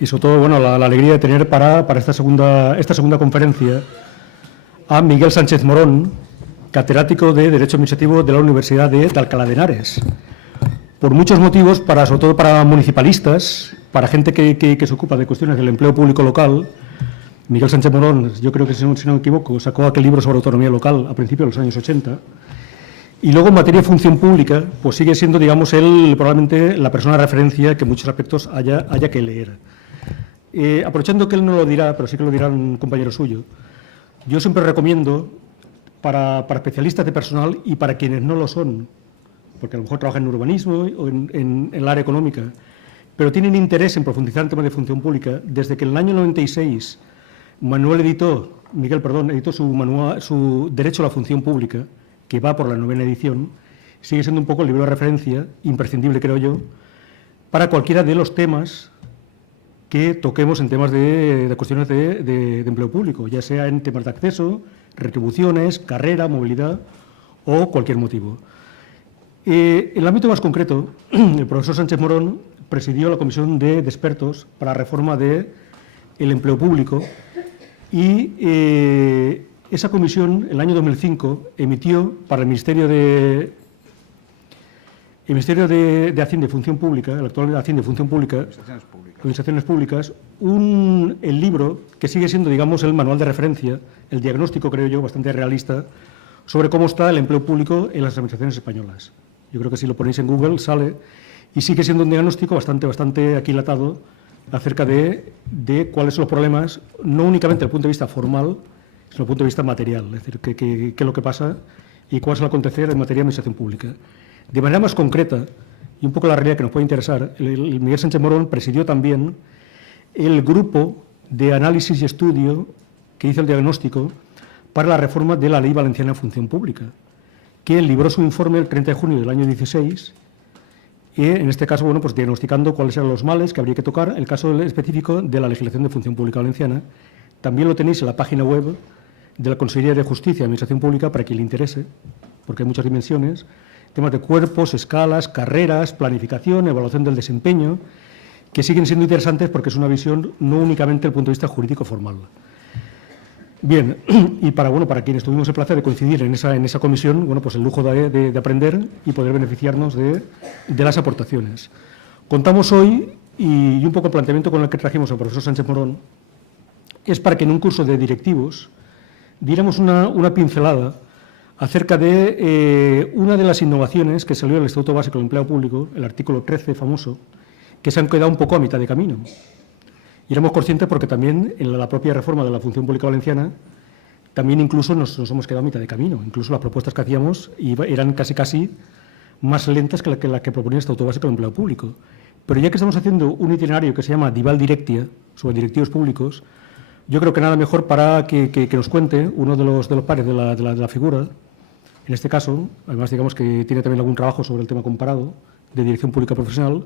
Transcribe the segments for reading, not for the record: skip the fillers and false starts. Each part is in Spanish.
y sobre todo, bueno, la alegría de tener para esta segunda conferencia a Miguel Sánchez Morón, catedrático de Derecho Administrativo de la Universidad de Alcalá de Henares. Por muchos motivos, sobre todo para municipalistas, para gente que se ocupa de cuestiones del empleo público local. Miguel Sánchez Morón, yo creo que si no me equivoco, sacó aquel libro sobre autonomía local a principios de los años 80. Y luego, en materia de función pública, pues sigue siendo, digamos, él probablemente la persona de referencia que en muchos aspectos haya que leer. Aprovechando que él no lo dirá, pero sí que lo dirá un compañero suyo, yo siempre recomiendo para especialistas de personal y para quienes no lo son, porque a lo mejor trabajan en urbanismo o en el área económica, pero tienen interés en profundizar en temas de función pública, desde que en el año 96 Miguel editó su Derecho a la Función Pública, que va por la 9ª edición, sigue siendo un poco el libro de referencia, imprescindible creo yo, para cualquiera de los temas que toquemos en temas de cuestiones de empleo público, ya sea en temas de acceso, retribuciones, carrera, movilidad o cualquier motivo. En el ámbito más concreto, el profesor Sánchez Morón presidió la comisión de expertos para la reforma del empleo público y esa comisión, en el año 2005, emitió para el Ministerio de Hacienda y Función Pública, el actual Hacienda y Función Pública, Administraciones Públicas, el libro que sigue siendo, digamos, el manual de referencia, el diagnóstico, creo yo, bastante realista, sobre cómo está el empleo público en las administraciones españolas. Yo creo que si lo ponéis en Google sale, y sigue siendo un diagnóstico bastante aquilatado acerca de cuáles son los problemas, no únicamente desde el punto de vista formal, sino desde el punto de vista material, es decir, qué es lo que pasa y cuál es el acontecer en materia de administración pública. De manera más concreta, y un poco la realidad que nos puede interesar, el Miguel Sánchez Morón presidió también el grupo de análisis y estudio que hizo el diagnóstico para la reforma de la Ley Valenciana de Función Pública, que libró su informe el 30 de junio del año 16, y en este caso, bueno, pues diagnosticando cuáles eran los males que habría que tocar, el caso específico de la legislación de función pública valenciana. También lo tenéis en la página web de la Consejería de Justicia y Administración Pública para quien le interese, porque hay muchas dimensiones, temas de cuerpos, escalas, carreras, planificación, evaluación del desempeño, que siguen siendo interesantes porque es una visión no únicamente desde el punto de vista jurídico formal. Bien, y para quienes tuvimos el placer de coincidir en esa comisión, bueno, pues el lujo de aprender y poder beneficiarnos de las aportaciones. Contamos hoy, y un poco el planteamiento con el que trajimos al profesor Sánchez Morón, es para que en un curso de directivos diéramos una pincelada acerca de una de las innovaciones que salió del Estatuto Básico del Empleo Público, el artículo 13 famoso, que se han quedado un poco a mitad de camino. Y éramos conscientes porque también en la propia reforma de la función pública valenciana también incluso nos hemos quedado a mitad de camino. Incluso las propuestas que hacíamos eran casi más lentas que la que proponía el Estatuto Básico del Empleo Público. Pero ya que estamos haciendo un itinerario que se llama Dival Directia, sobre directivos públicos, yo creo que nada mejor para que nos cuente uno de los pares de la figura, en este caso, además digamos que tiene también algún trabajo sobre el tema comparado de dirección pública profesional.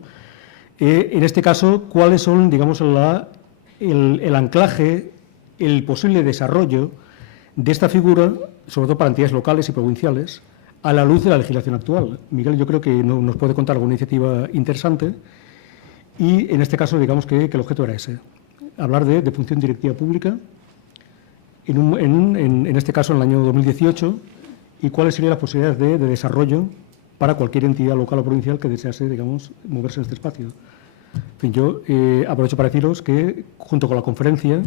En este caso, cuáles son, digamos, el anclaje, el posible desarrollo de esta figura, sobre todo para entidades locales y provinciales, a la luz de la legislación actual. Miguel, yo creo que nos puede contar alguna iniciativa interesante y, en este caso, digamos que el objeto era ese, hablar de función directiva pública, en este caso en el año 2018, y cuáles serían las posibilidades de desarrollo para cualquier entidad local o provincial que desease, digamos, moverse en este espacio. En fin, yo aprovecho para deciros que, junto con la conferencia,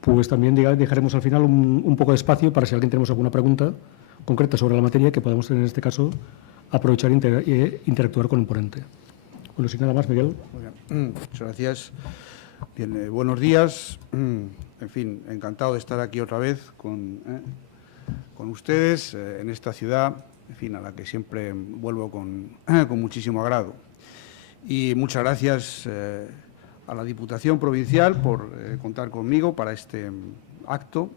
pues también dejaremos al final un poco de espacio para si alguien tenemos alguna pregunta concreta sobre la materia que podamos, en este caso, aprovechar e interactuar con el ponente. Bueno, sin nada más, Miguel. Muy bien. Muchas gracias. Bien, buenos días. En fin, encantado de estar aquí otra vez con ustedes en esta ciudad, en fin, a la que siempre vuelvo con muchísimo agrado. Y muchas gracias a la Diputación Provincial por contar conmigo para este acto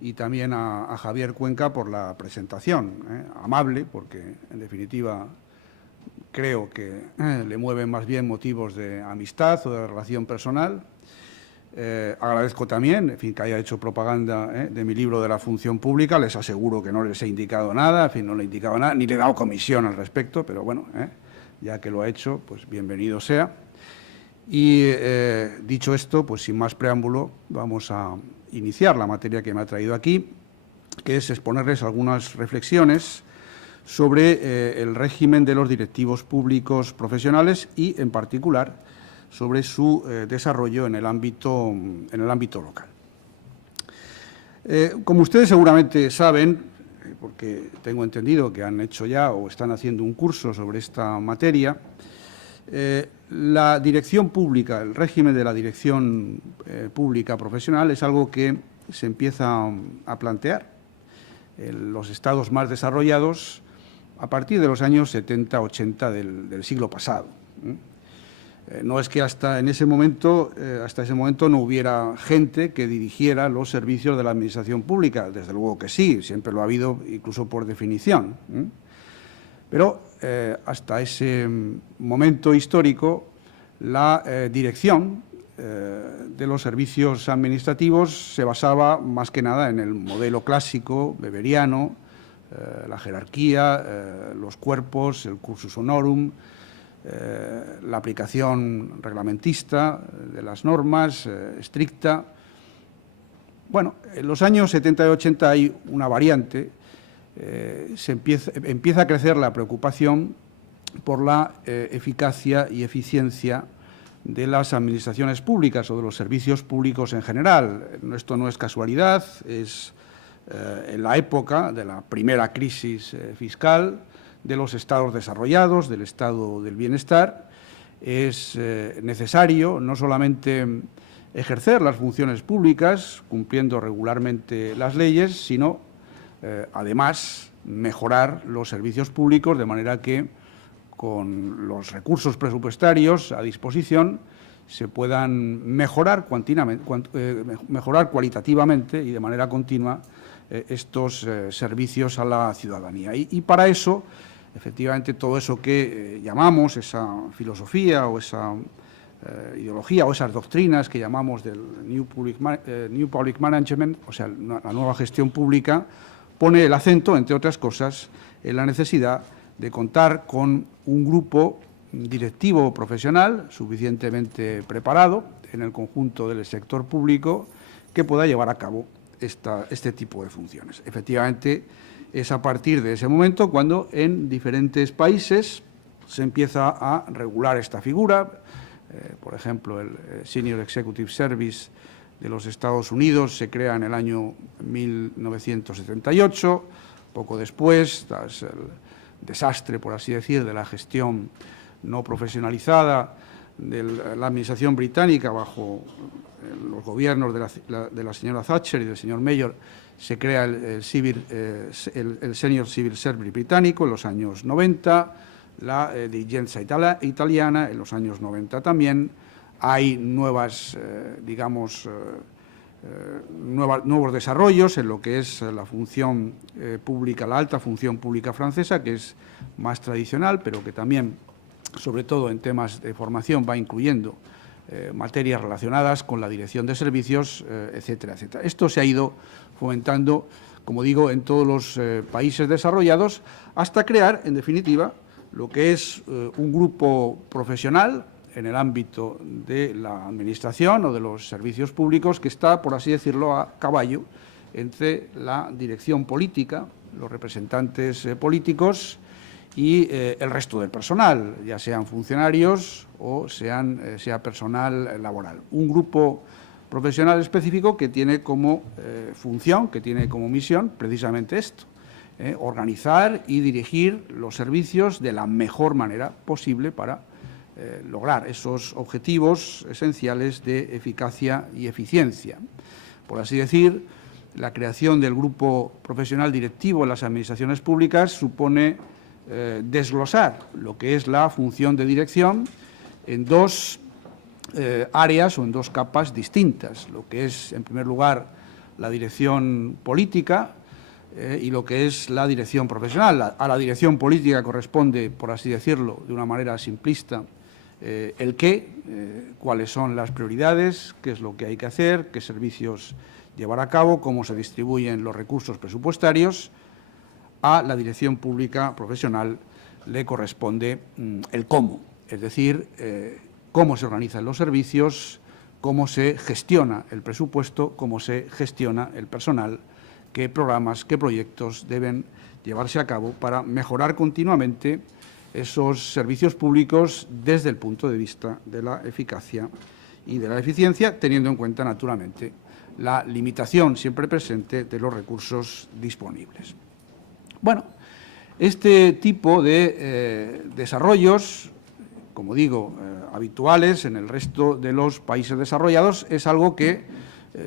y también a Javier Cuenca por la presentación, amable, porque en definitiva creo que le mueven más bien motivos de amistad o de relación personal. Agradezco también, en fin, que haya hecho propaganda de mi libro de la función pública. Les aseguro que no les he indicado nada, en fin, no le he indicado nada, ni le he dado comisión al respecto, pero bueno, ya que lo ha hecho, pues bienvenido sea. Y dicho esto, pues sin más preámbulo, vamos a iniciar la materia que me ha traído aquí, que es exponerles algunas reflexiones sobre el régimen de los directivos públicos profesionales y, en particular, sobre su desarrollo en el ámbito local. Como ustedes seguramente saben, porque tengo entendido que han hecho ya o están haciendo un curso sobre esta materia, la dirección pública, el régimen de la dirección pública profesional es algo que se empieza a plantear en los estados más desarrollados a partir de los años 70-80 del siglo pasado. No es que hasta ese momento no hubiera gente que dirigiera los servicios de la administración pública, desde luego que sí, siempre lo ha habido, incluso por definición. Pero hasta ese momento histórico, la dirección de los servicios administrativos se basaba más que nada en el modelo clásico, weberiano, la jerarquía, los cuerpos, el cursus honorum, la aplicación reglamentista de las normas, estricta. Bueno, en los años 70 y 80 hay una variante. Empieza a crecer la preocupación por la eficacia y eficiencia de las administraciones públicas o de los servicios públicos en general. Esto no es casualidad, es en la época de la primera crisis fiscal de los estados desarrollados, del estado del bienestar. Es necesario no solamente ejercer las funciones públicas, cumpliendo regularmente las leyes, sino además mejorar los servicios públicos de manera que con los recursos presupuestarios a disposición se puedan mejorar cualitativamente y de manera continua estos servicios a la ciudadanía. Y para eso, efectivamente, todo eso que llamamos esa filosofía o esa ideología o esas doctrinas que llamamos del New Public Management, o sea, la nueva gestión pública, pone el acento, entre otras cosas, en la necesidad de contar con un grupo directivo profesional suficientemente preparado en el conjunto del sector público que pueda llevar a cabo este tipo de funciones. Efectivamente, es a partir de ese momento cuando en diferentes países se empieza a regular esta figura. Por ejemplo, el Senior Executive Service de los Estados Unidos se crea en el año 1978, poco después, tras el desastre, por así decir, de la gestión no profesionalizada de la administración británica bajo los gobiernos de la señora Thatcher y del señor Mayor, se crea el Senior Civil Service británico en los años 90, la dirigencia italiana en los años 90 también. Hay nuevos desarrollos en lo que es la función pública, la alta función pública francesa, que es más tradicional, pero que también, sobre todo en temas de formación, va incluyendo materias relacionadas con la dirección de servicios, etcétera, etcétera. Esto se ha ido fomentando, como digo, en todos los países desarrollados, hasta crear, en definitiva, lo que es un grupo profesional en el ámbito de la administración o de los servicios públicos que está, por así decirlo, a caballo entre la dirección política, los representantes políticos y el resto del personal, ya sean funcionarios o sea personal laboral. Un grupo profesional específico que tiene como función, que tiene como misión precisamente esto, organizar y dirigir los servicios de la mejor manera posible para lograr esos objetivos esenciales de eficacia y eficiencia. Por así decir, la creación del grupo profesional directivo en las administraciones públicas supone desglosar lo que es la función de dirección en dos áreas o en dos capas distintas, lo que es, en primer lugar, la dirección política y lo que es la dirección profesional. A la dirección política corresponde, por así decirlo, de una manera simplista, el qué, cuáles son las prioridades, qué es lo que hay que hacer, qué servicios llevar a cabo, cómo se distribuyen los recursos presupuestarios. A la dirección pública profesional le corresponde el cómo, es decir, cómo se organizan los servicios, cómo se gestiona el presupuesto, cómo se gestiona el personal, qué programas, qué proyectos deben llevarse a cabo para mejorar continuamente esos servicios públicos desde el punto de vista de la eficacia y de la eficiencia, teniendo en cuenta, naturalmente, la limitación siempre presente de los recursos disponibles. Bueno, este tipo de desarrollos, como digo, habituales en el resto de los países desarrollados, es algo que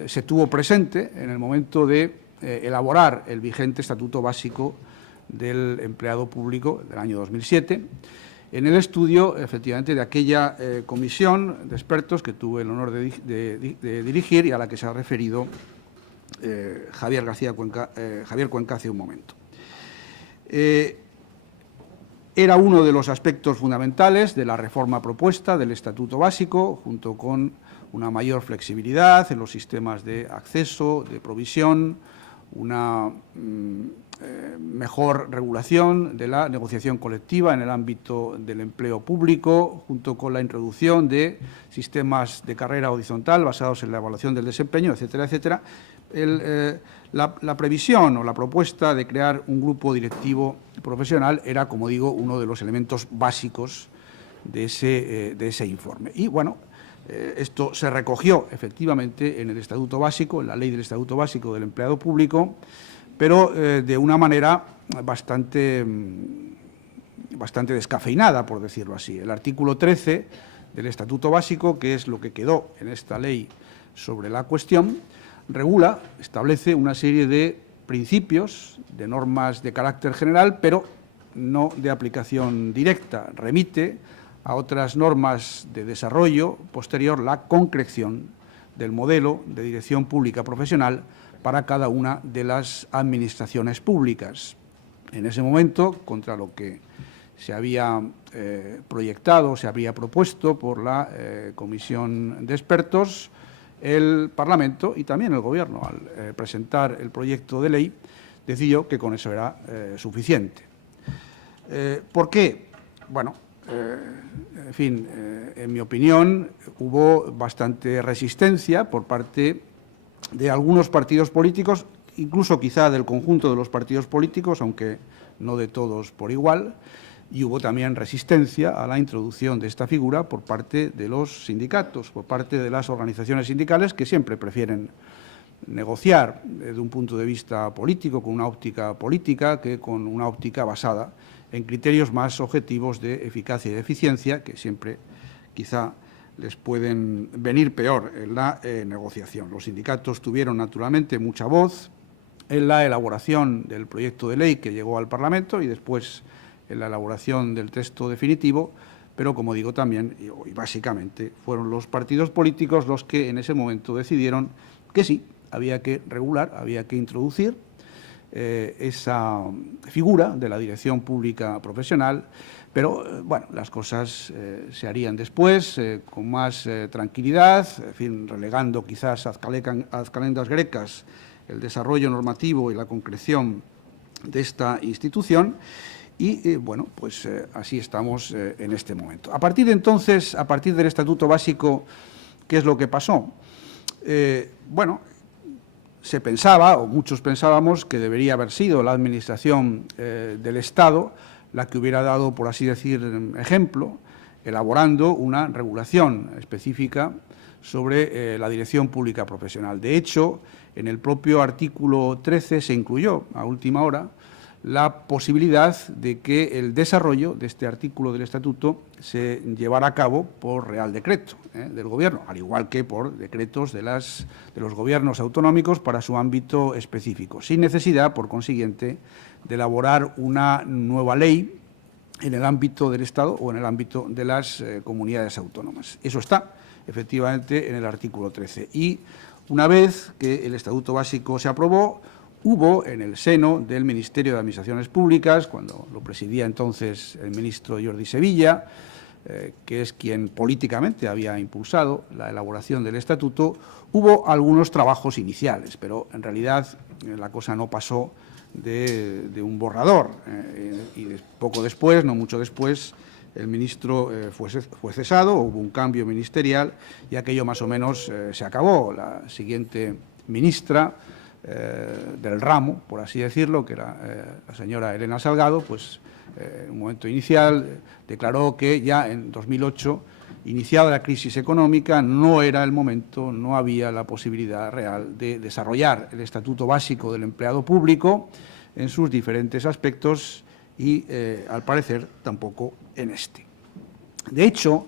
se tuvo presente en el momento de elaborar el vigente Estatuto Básico del Empleado Público del año 2007, en el estudio, efectivamente, de aquella comisión de expertos que tuve el honor de dirigir y a la que se ha referido Javier Cuenca hace un momento. Era uno de los aspectos fundamentales de la reforma propuesta del Estatuto Básico, junto con una mayor flexibilidad en los sistemas de acceso, de provisión, una mejor regulación de la negociación colectiva en el ámbito del empleo público, junto con la introducción de sistemas de carrera horizontal basados en la evaluación del desempeño, etcétera, etcétera. La previsión o la propuesta de crear un grupo directivo profesional era, como digo, uno de los elementos básicos de ese informe. Y, bueno, esto se recogió efectivamente en el Estatuto Básico, en la Ley del Estatuto Básico del Empleado Público, pero de una manera bastante descafeinada, por decirlo así. El artículo 13 del Estatuto Básico, que es lo que quedó en esta ley sobre la cuestión, regula, establece una serie de principios, de normas de carácter general, pero no de aplicación directa. Remite a otras normas de desarrollo posterior la concreción del modelo de dirección pública profesional para cada una de las administraciones públicas. En ese momento, contra lo que se había proyectado, se había propuesto por la Comisión de Expertos, el Parlamento y también el Gobierno, al presentar el proyecto de ley, decidió que con eso era suficiente. ¿Por qué? Bueno, en fin, en mi opinión, hubo bastante resistencia por parte de algunos partidos políticos, incluso quizá del conjunto de los partidos políticos, aunque no de todos por igual, y hubo también resistencia a la introducción de esta figura por parte de los sindicatos, por parte de las organizaciones sindicales, que siempre prefieren negociar desde un punto de vista político, con una óptica política, que con una óptica basada en criterios más objetivos de eficacia y de eficiencia, que siempre quizá les pueden venir peor en la negociación. Los sindicatos tuvieron naturalmente mucha voz en la elaboración del proyecto de ley que llegó al Parlamento y después en la elaboración del texto definitivo, pero, como digo, también y básicamente fueron los partidos políticos los que en ese momento decidieron que sí, había que regular, había que introducir esa figura de la dirección pública profesional, pero, bueno, las cosas se harían después, con más tranquilidad, en fin, relegando quizás a calendas grecas el desarrollo normativo y la concreción de esta institución. Y, bueno, pues así estamos en este momento. A partir de entonces, a partir del Estatuto Básico, ¿qué es lo que pasó? Bueno, se pensaba, o muchos pensábamos, que debería haber sido la Administración del Estado la que hubiera dado, por así decir, ejemplo, elaborando una regulación específica sobre la dirección pública profesional. De hecho, en el propio artículo 13 se incluyó, a última hora, la posibilidad de que el desarrollo de este artículo del Estatuto se llevara a cabo por Real Decreto del Gobierno, al igual que por decretos de los gobiernos autonómicos para su ámbito específico, sin necesidad, por consiguiente, de elaborar una nueva ley en el ámbito del Estado o en el ámbito de las comunidades autónomas. Eso está, efectivamente, en el artículo 13. Y una vez que el Estatuto Básico se aprobó, hubo en el seno del Ministerio de Administraciones Públicas, cuando lo presidía entonces el ministro Jordi Sevilla, que es quien políticamente había impulsado la elaboración del estatuto, hubo algunos trabajos iniciales, pero en realidad la cosa no pasó de un borrador y poco después, no mucho después, el ministro fue cesado, hubo un cambio ministerial y aquello más o menos se acabó. La siguiente ministra del ramo, por así decirlo, que era la señora Elena Salgado, pues en un momento inicial declaró que ya en 2008, iniciada la crisis económica, no era el momento, no había la posibilidad real de desarrollar el Estatuto Básico del Empleado Público en sus diferentes aspectos y, al parecer, tampoco en este. De hecho,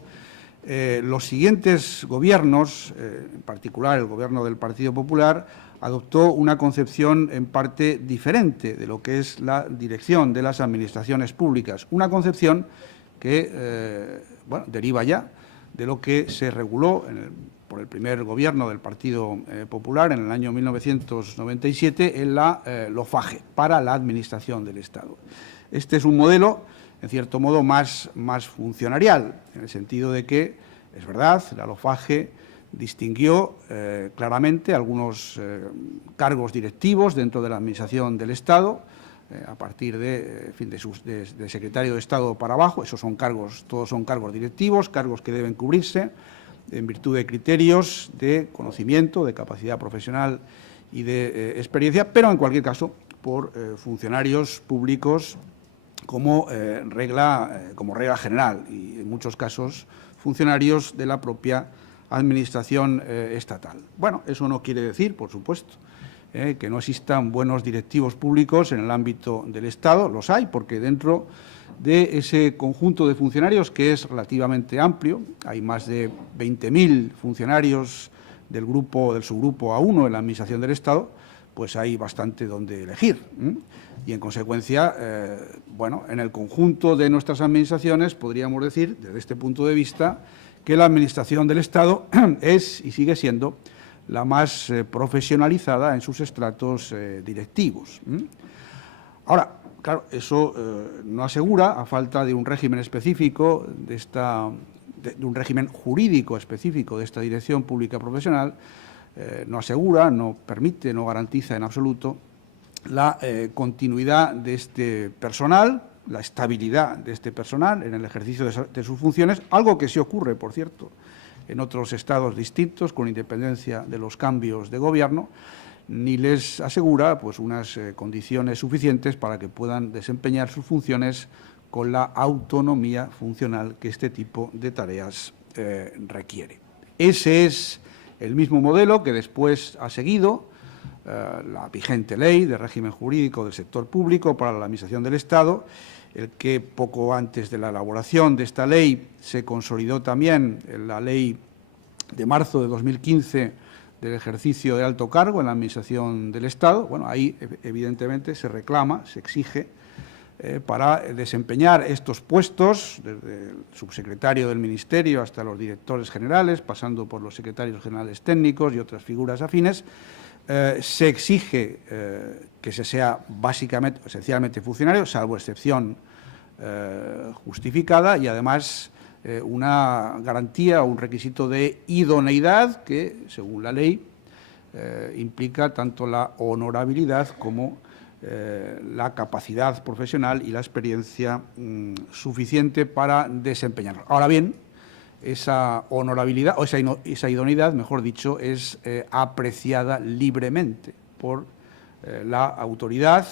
los siguientes gobiernos, en particular el gobierno del Partido Popular, adoptó una concepción en parte diferente de lo que es la dirección de las administraciones públicas, una concepción que deriva ya de lo que se reguló por el primer gobierno del Partido Popular en el año 1997 en la LOFAGE, para la Administración del Estado. Este es un modelo, en cierto modo, más funcionarial, en el sentido de que, es verdad, la LOFAGE distinguió claramente algunos cargos directivos dentro de la Administración del Estado, a partir de secretario de Estado para abajo. Esos son cargos, todos son cargos directivos, cargos que deben cubrirse en virtud de criterios de conocimiento, de capacidad profesional y de experiencia, pero en cualquier caso por funcionarios públicos como regla general, y en muchos casos funcionarios de la propia Administración estatal. Bueno, eso no quiere decir, por supuesto, que no existan buenos directivos públicos en el ámbito del Estado. Los hay, porque dentro de ese conjunto de funcionarios, que es relativamente amplio, hay más de 20.000 funcionarios del subgrupo A1 en la Administración del Estado, pues hay bastante donde elegir. Y, en consecuencia, en el conjunto de nuestras administraciones podríamos decir, desde este punto de vista, que la Administración del Estado es y sigue siendo la más profesionalizada en sus estratos directivos. Ahora, claro, eso no asegura, a falta de un régimen específico, de un régimen jurídico específico de esta dirección pública profesional, no asegura, no permite, no garantiza en absoluto la continuidad de este personal, la estabilidad de este personal en el ejercicio de sus funciones, algo que sí ocurre, por cierto, en otros estados distintos, con independencia de los cambios de gobierno, ni les asegura pues unas condiciones suficientes para que puedan desempeñar sus funciones con la autonomía funcional que este tipo de tareas requiere. Ese es el mismo modelo que después ha seguido la vigente ley de régimen jurídico del sector público para la Administración del Estado, el que poco antes de la elaboración de esta ley se consolidó también en la ley de marzo de 2015 del ejercicio de alto cargo en la Administración del Estado. Bueno, ahí evidentemente se reclama, se exige, para desempeñar estos puestos, desde el subsecretario del Ministerio hasta los directores generales, pasando por los secretarios generales técnicos y otras figuras afines, se exige que se sea básicamente, esencialmente funcionario, salvo excepción justificada, y además una garantía o un requisito de idoneidad que, según la ley, implica tanto la honorabilidad como la capacidad profesional y la experiencia suficiente para desempeñarlo. Ahora bien, esa honorabilidad, o esa idoneidad, mejor dicho, es apreciada libremente por la autoridad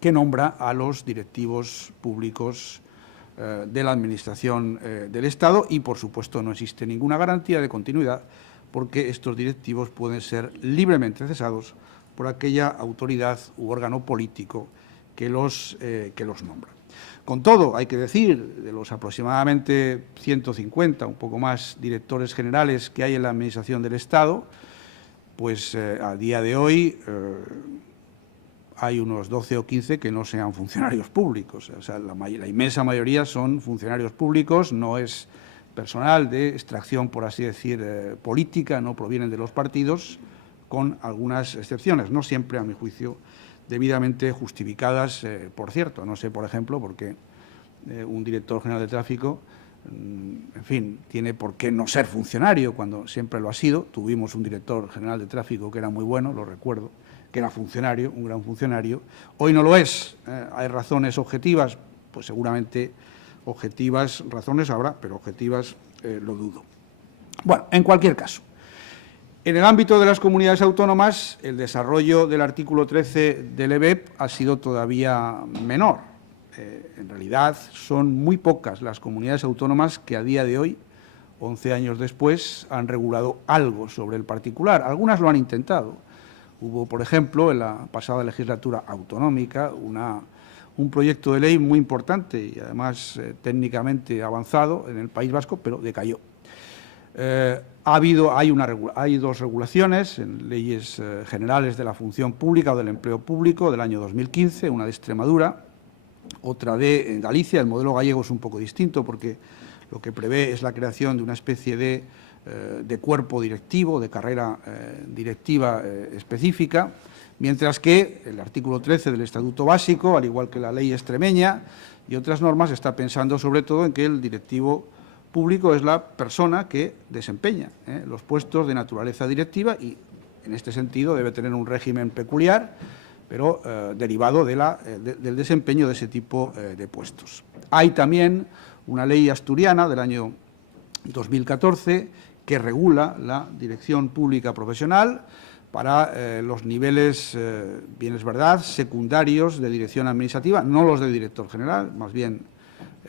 que nombra a los directivos públicos de la Administración del Estado, y, por supuesto, no existe ninguna garantía de continuidad, porque estos directivos pueden ser libremente cesados por aquella autoridad u órgano político que los nombra. Con todo, hay que decir, de los aproximadamente 150, un poco más, directores generales que hay en la Administración del Estado, pues a día de hoy hay unos 12 o 15 que no sean funcionarios públicos. O sea, la inmensa mayoría son funcionarios públicos, no es personal de extracción, por así decir, política, no provienen de los partidos, con algunas excepciones, no siempre, a mi juicio, debidamente justificadas, por cierto. No sé, por ejemplo, por qué un director general de tráfico, en fin, tiene por qué no ser funcionario cuando siempre lo ha sido. Tuvimos un director general de tráfico que era muy bueno, lo recuerdo, que era funcionario, un gran funcionario. Hoy no lo es. Hay razones objetivas, pues seguramente objetivas razones habrá, pero objetivas lo dudo. Bueno, en cualquier caso, en el ámbito de las comunidades autónomas, el desarrollo del artículo 13 del EBEP ha sido todavía menor. En realidad, son muy pocas las comunidades autónomas que a día de hoy, 11 años después, han regulado algo sobre el particular. Algunas lo han intentado. Hubo, por ejemplo, en la pasada legislatura autonómica, un proyecto de ley muy importante y, además, técnicamente avanzado en el País Vasco, pero decayó. Hay dos regulaciones en leyes generales de la función pública o del empleo público del año 2015, una de Extremadura, otra de Galicia. El modelo gallego es un poco distinto porque lo que prevé es la creación de una especie de cuerpo directivo, de carrera directiva específica, mientras que el artículo 13 del Estatuto Básico, al igual que la ley extremeña y otras normas, está pensando sobre todo en que el directivo público es la persona que desempeña los puestos de naturaleza directiva y, en este sentido, debe tener un régimen peculiar, pero derivado del desempeño de ese tipo de puestos. Hay también una ley asturiana del año 2014 que regula la dirección pública profesional para los niveles, bien es verdad, secundarios de dirección administrativa, no los de director general, más bien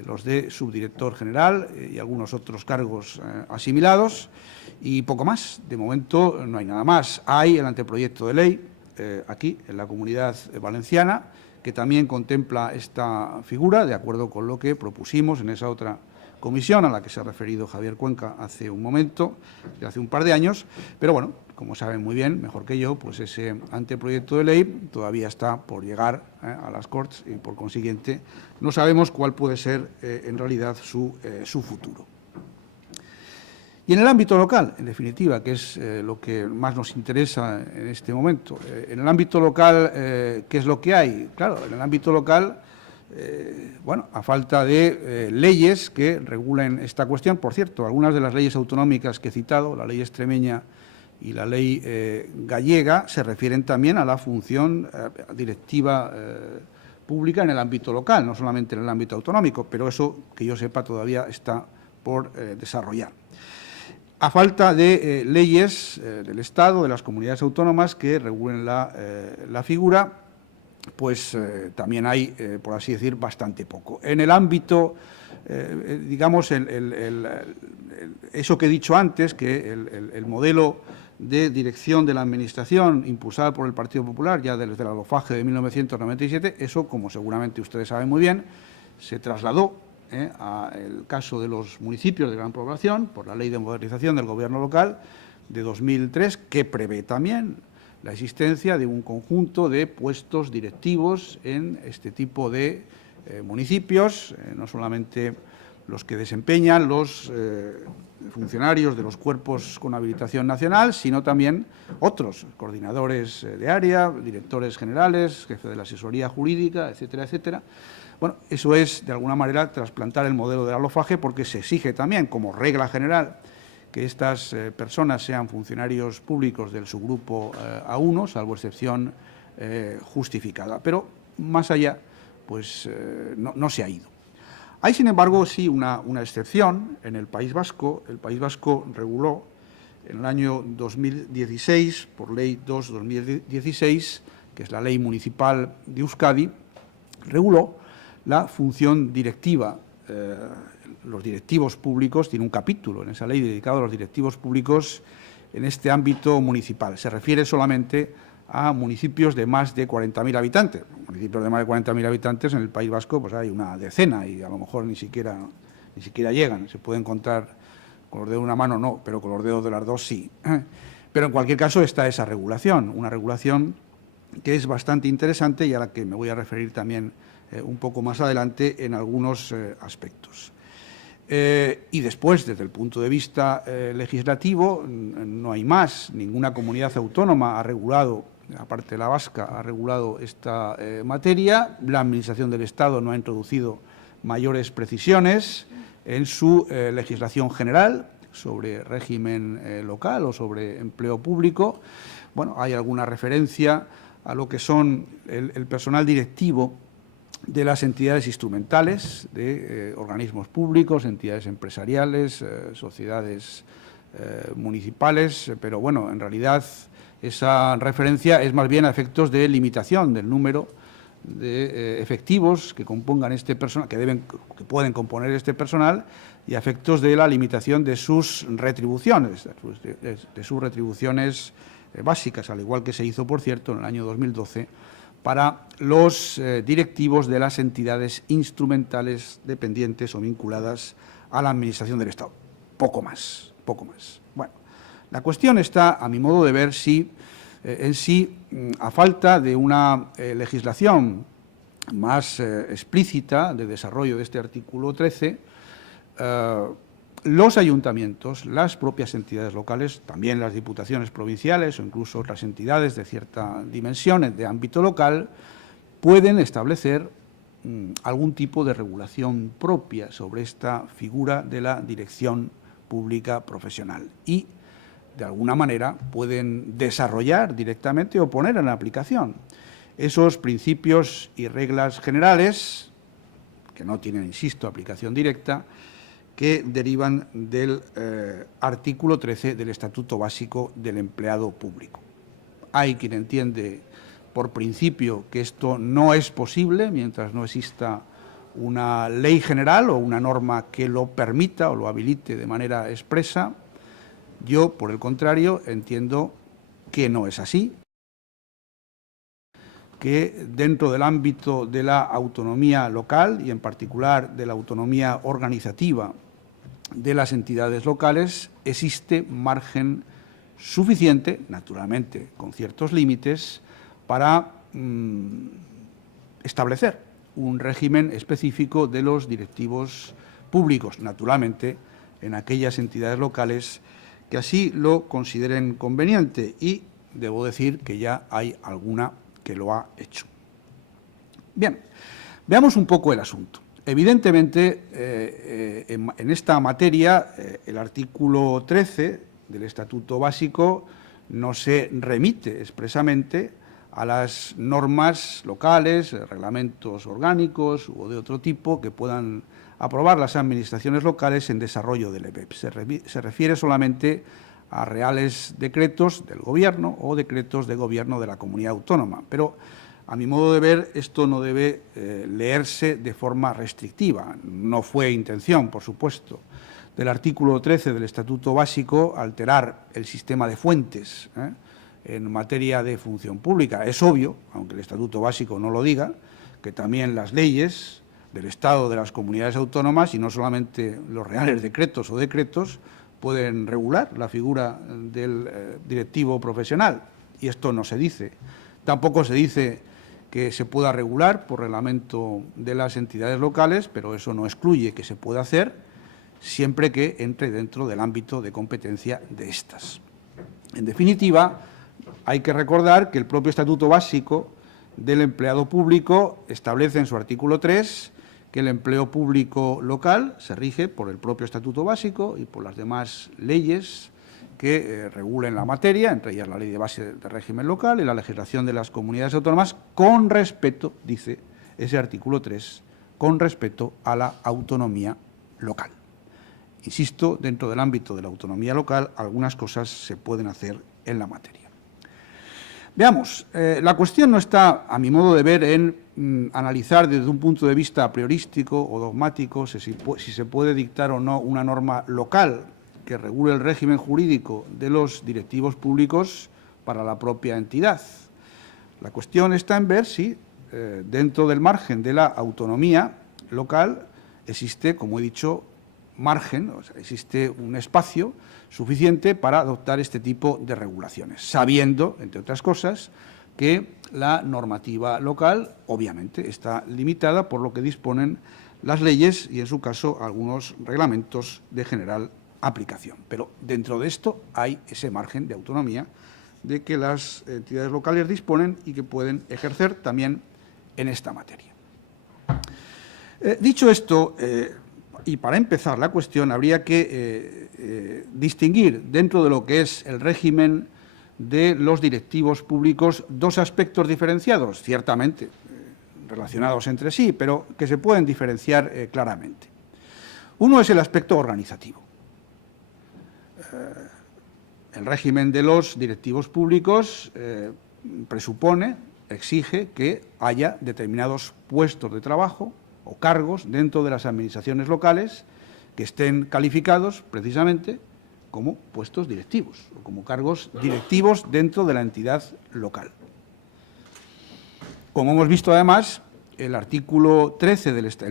los de subdirector general y algunos otros cargos asimilados, y poco más. De momento no hay nada más. Hay el anteproyecto de ley aquí, en la Comunidad Valenciana, que también contempla esta figura, de acuerdo con lo que propusimos en esa otra comisión a la que se ha referido Javier Cuenca hace un momento, de hace un par de años, pero bueno, como saben muy bien, mejor que yo, pues ese anteproyecto de ley todavía está por llegar a las Corts y, por consiguiente, no sabemos cuál puede ser en realidad su futuro. Y en el ámbito local, en definitiva, que es lo que más nos interesa en este momento, en el ámbito local, ¿qué es lo que hay? Claro, en el ámbito local, bueno, a falta de leyes que regulen esta cuestión. Por cierto, algunas de las leyes autonómicas que he citado, la ley extremeña y la ley gallega, se refieren también a la función directiva pública en el ámbito local, no solamente en el ámbito autonómico, pero eso, que yo sepa, todavía está por desarrollar. A falta de leyes del Estado, de las comunidades autónomas que regulen la figura, pues también hay, por así decir, bastante poco. En el ámbito, digamos, eso que he dicho antes, que el modelo de dirección de la Administración impulsada por el Partido Popular ya desde la LOFAGE de 1997, eso, como seguramente ustedes saben muy bien, se trasladó al caso de los municipios de gran población por la Ley de Modernización del Gobierno Local de 2003, que prevé también la existencia de un conjunto de puestos directivos en este tipo de municipios, no solamente los que desempeñan los funcionarios de los cuerpos con habilitación nacional, sino también otros, coordinadores de área, directores generales, jefe de la asesoría jurídica, etcétera, etcétera. Bueno, eso es, de alguna manera, trasplantar el modelo de la LOFAGE, porque se exige también, como regla general, que estas personas sean funcionarios públicos del subgrupo A1, salvo excepción justificada. Pero, más allá, pues no se ha ido. Hay, sin embargo, sí una excepción en el País Vasco. El País Vasco reguló en el año 2016, por Ley 2/2016, que es la Ley Municipal de Euskadi, reguló la función directiva. Los directivos públicos, tiene un capítulo en esa ley dedicado a los directivos públicos en este ámbito municipal. Se refiere solamente a municipios de más de 40.000 habitantes. Municipios de más de 40.000 habitantes en el País Vasco pues hay una decena y a lo mejor ni siquiera llegan. Se pueden contar con los dedos de una mano, no, pero con los dedos de las dos sí. Pero en cualquier caso está esa regulación, una regulación que es bastante interesante y a la que me voy a referir también un poco más adelante en algunos aspectos. Y después, desde el punto de vista legislativo, no hay más. Ninguna comunidad autónoma ha regulado, aparte de la vasca, ha regulado esta materia. La Administración del Estado no ha introducido mayores precisiones en su legislación general sobre régimen local o sobre empleo público. Bueno, hay alguna referencia a lo que son el personal directivo de las entidades instrumentales, de organismos públicos, entidades empresariales, sociedades municipales, pero bueno, en realidad esa referencia es más bien a efectos de limitación del número de efectivos que compongan este personal, que pueden componer este personal, y a efectos de la limitación de sus retribuciones, básicas, al igual que se hizo, por cierto, en el año 2012, para los directivos de las entidades instrumentales dependientes o vinculadas a la Administración del Estado. Poco más, poco más. Bueno, la cuestión está, a mi modo de ver, en sí, a falta de una legislación más explícita de desarrollo de este artículo 13, los ayuntamientos, las propias entidades locales, también las diputaciones provinciales o incluso otras entidades de cierta dimensión de ámbito local, pueden establecer algún tipo de regulación propia sobre esta figura de la dirección pública profesional y, de alguna manera, pueden desarrollar directamente o poner en aplicación esos principios y reglas generales, que no tienen, insisto, aplicación directa, que derivan del artículo 13 del Estatuto Básico del Empleado Público. Hay quien entiende por principio que esto no es posible mientras no exista una ley general o una norma que lo permita o lo habilite de manera expresa. Yo, por el contrario, entiendo que no es así, que dentro del ámbito de la autonomía local y en particular de la autonomía organizativa de las entidades locales existe margen suficiente, naturalmente con ciertos límites, para establecer un régimen específico de los directivos públicos, naturalmente en aquellas entidades locales que así lo consideren conveniente, y debo decir que ya hay alguna que lo ha hecho. Bien, veamos un poco el asunto. Evidentemente, en esta materia, el artículo 13 del Estatuto Básico no se remite expresamente a las normas locales, reglamentos orgánicos o de otro tipo que puedan aprobar las administraciones locales en desarrollo del EBEP. Se refiere solamente a reales decretos del Gobierno o decretos de Gobierno de la comunidad autónoma, pero a mi modo de ver, esto no debe leerse de forma restrictiva. No fue intención, por supuesto, del artículo 13 del Estatuto Básico alterar el sistema de fuentes en materia de función pública. Es obvio, aunque el Estatuto Básico no lo diga, que también las leyes del Estado de las comunidades autónomas, y no solamente los reales decretos o decretos, pueden regular la figura del directivo profesional. Y esto no se dice. Tampoco se dice que se pueda regular por reglamento de las entidades locales, pero eso no excluye que se pueda hacer siempre que entre dentro del ámbito de competencia de estas. En definitiva, hay que recordar que el propio Estatuto Básico del Empleado Público establece en su artículo 3 que el empleo público local se rige por el propio Estatuto Básico y por las demás leyes que regulen la materia, entre ellas la Ley de Base de Régimen Local y la legislación de las comunidades autónomas, con respeto, dice ese artículo 3, con respeto a la autonomía local. Insisto, dentro del ámbito de la autonomía local, algunas cosas se pueden hacer en la materia. Veamos, la cuestión no está, a mi modo de ver, en analizar desde un punto de vista a priorístico o dogmático si se puede dictar o no una norma local que regule el régimen jurídico de los directivos públicos para la propia entidad. La cuestión está en ver si dentro del margen de la autonomía local existe, como he dicho, margen, o sea, existe un espacio suficiente para adoptar este tipo de regulaciones, sabiendo, entre otras cosas, que la normativa local, obviamente, está limitada por lo que disponen las leyes y, en su caso, algunos reglamentos de general aplicación. Pero dentro de esto hay ese margen de autonomía de que las entidades locales disponen y que pueden ejercer también en esta materia. Dicho esto, y para empezar la cuestión, habría que distinguir dentro de lo que es el régimen de los directivos públicos dos aspectos diferenciados. Ciertamente, relacionados entre sí, pero que se pueden diferenciar claramente. Uno es el aspecto organizativo. El régimen de los directivos públicos exige que haya determinados puestos de trabajo o cargos dentro de las administraciones locales que estén calificados precisamente como puestos directivos o como cargos directivos dentro de la entidad local. Como hemos visto además, el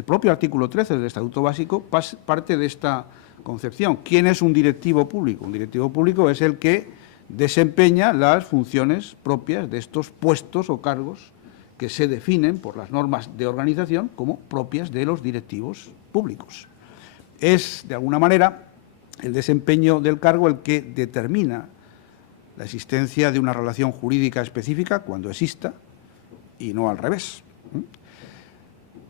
propio artículo 13 del Estatuto Básico parte de esta concepción. ¿Quién es un directivo público? Un directivo público es el que desempeña las funciones propias de estos puestos o cargos que se definen por las normas de organización como propias de los directivos públicos. Es, de alguna manera, el desempeño del cargo el que determina la existencia de una relación jurídica específica, cuando exista, y no al revés.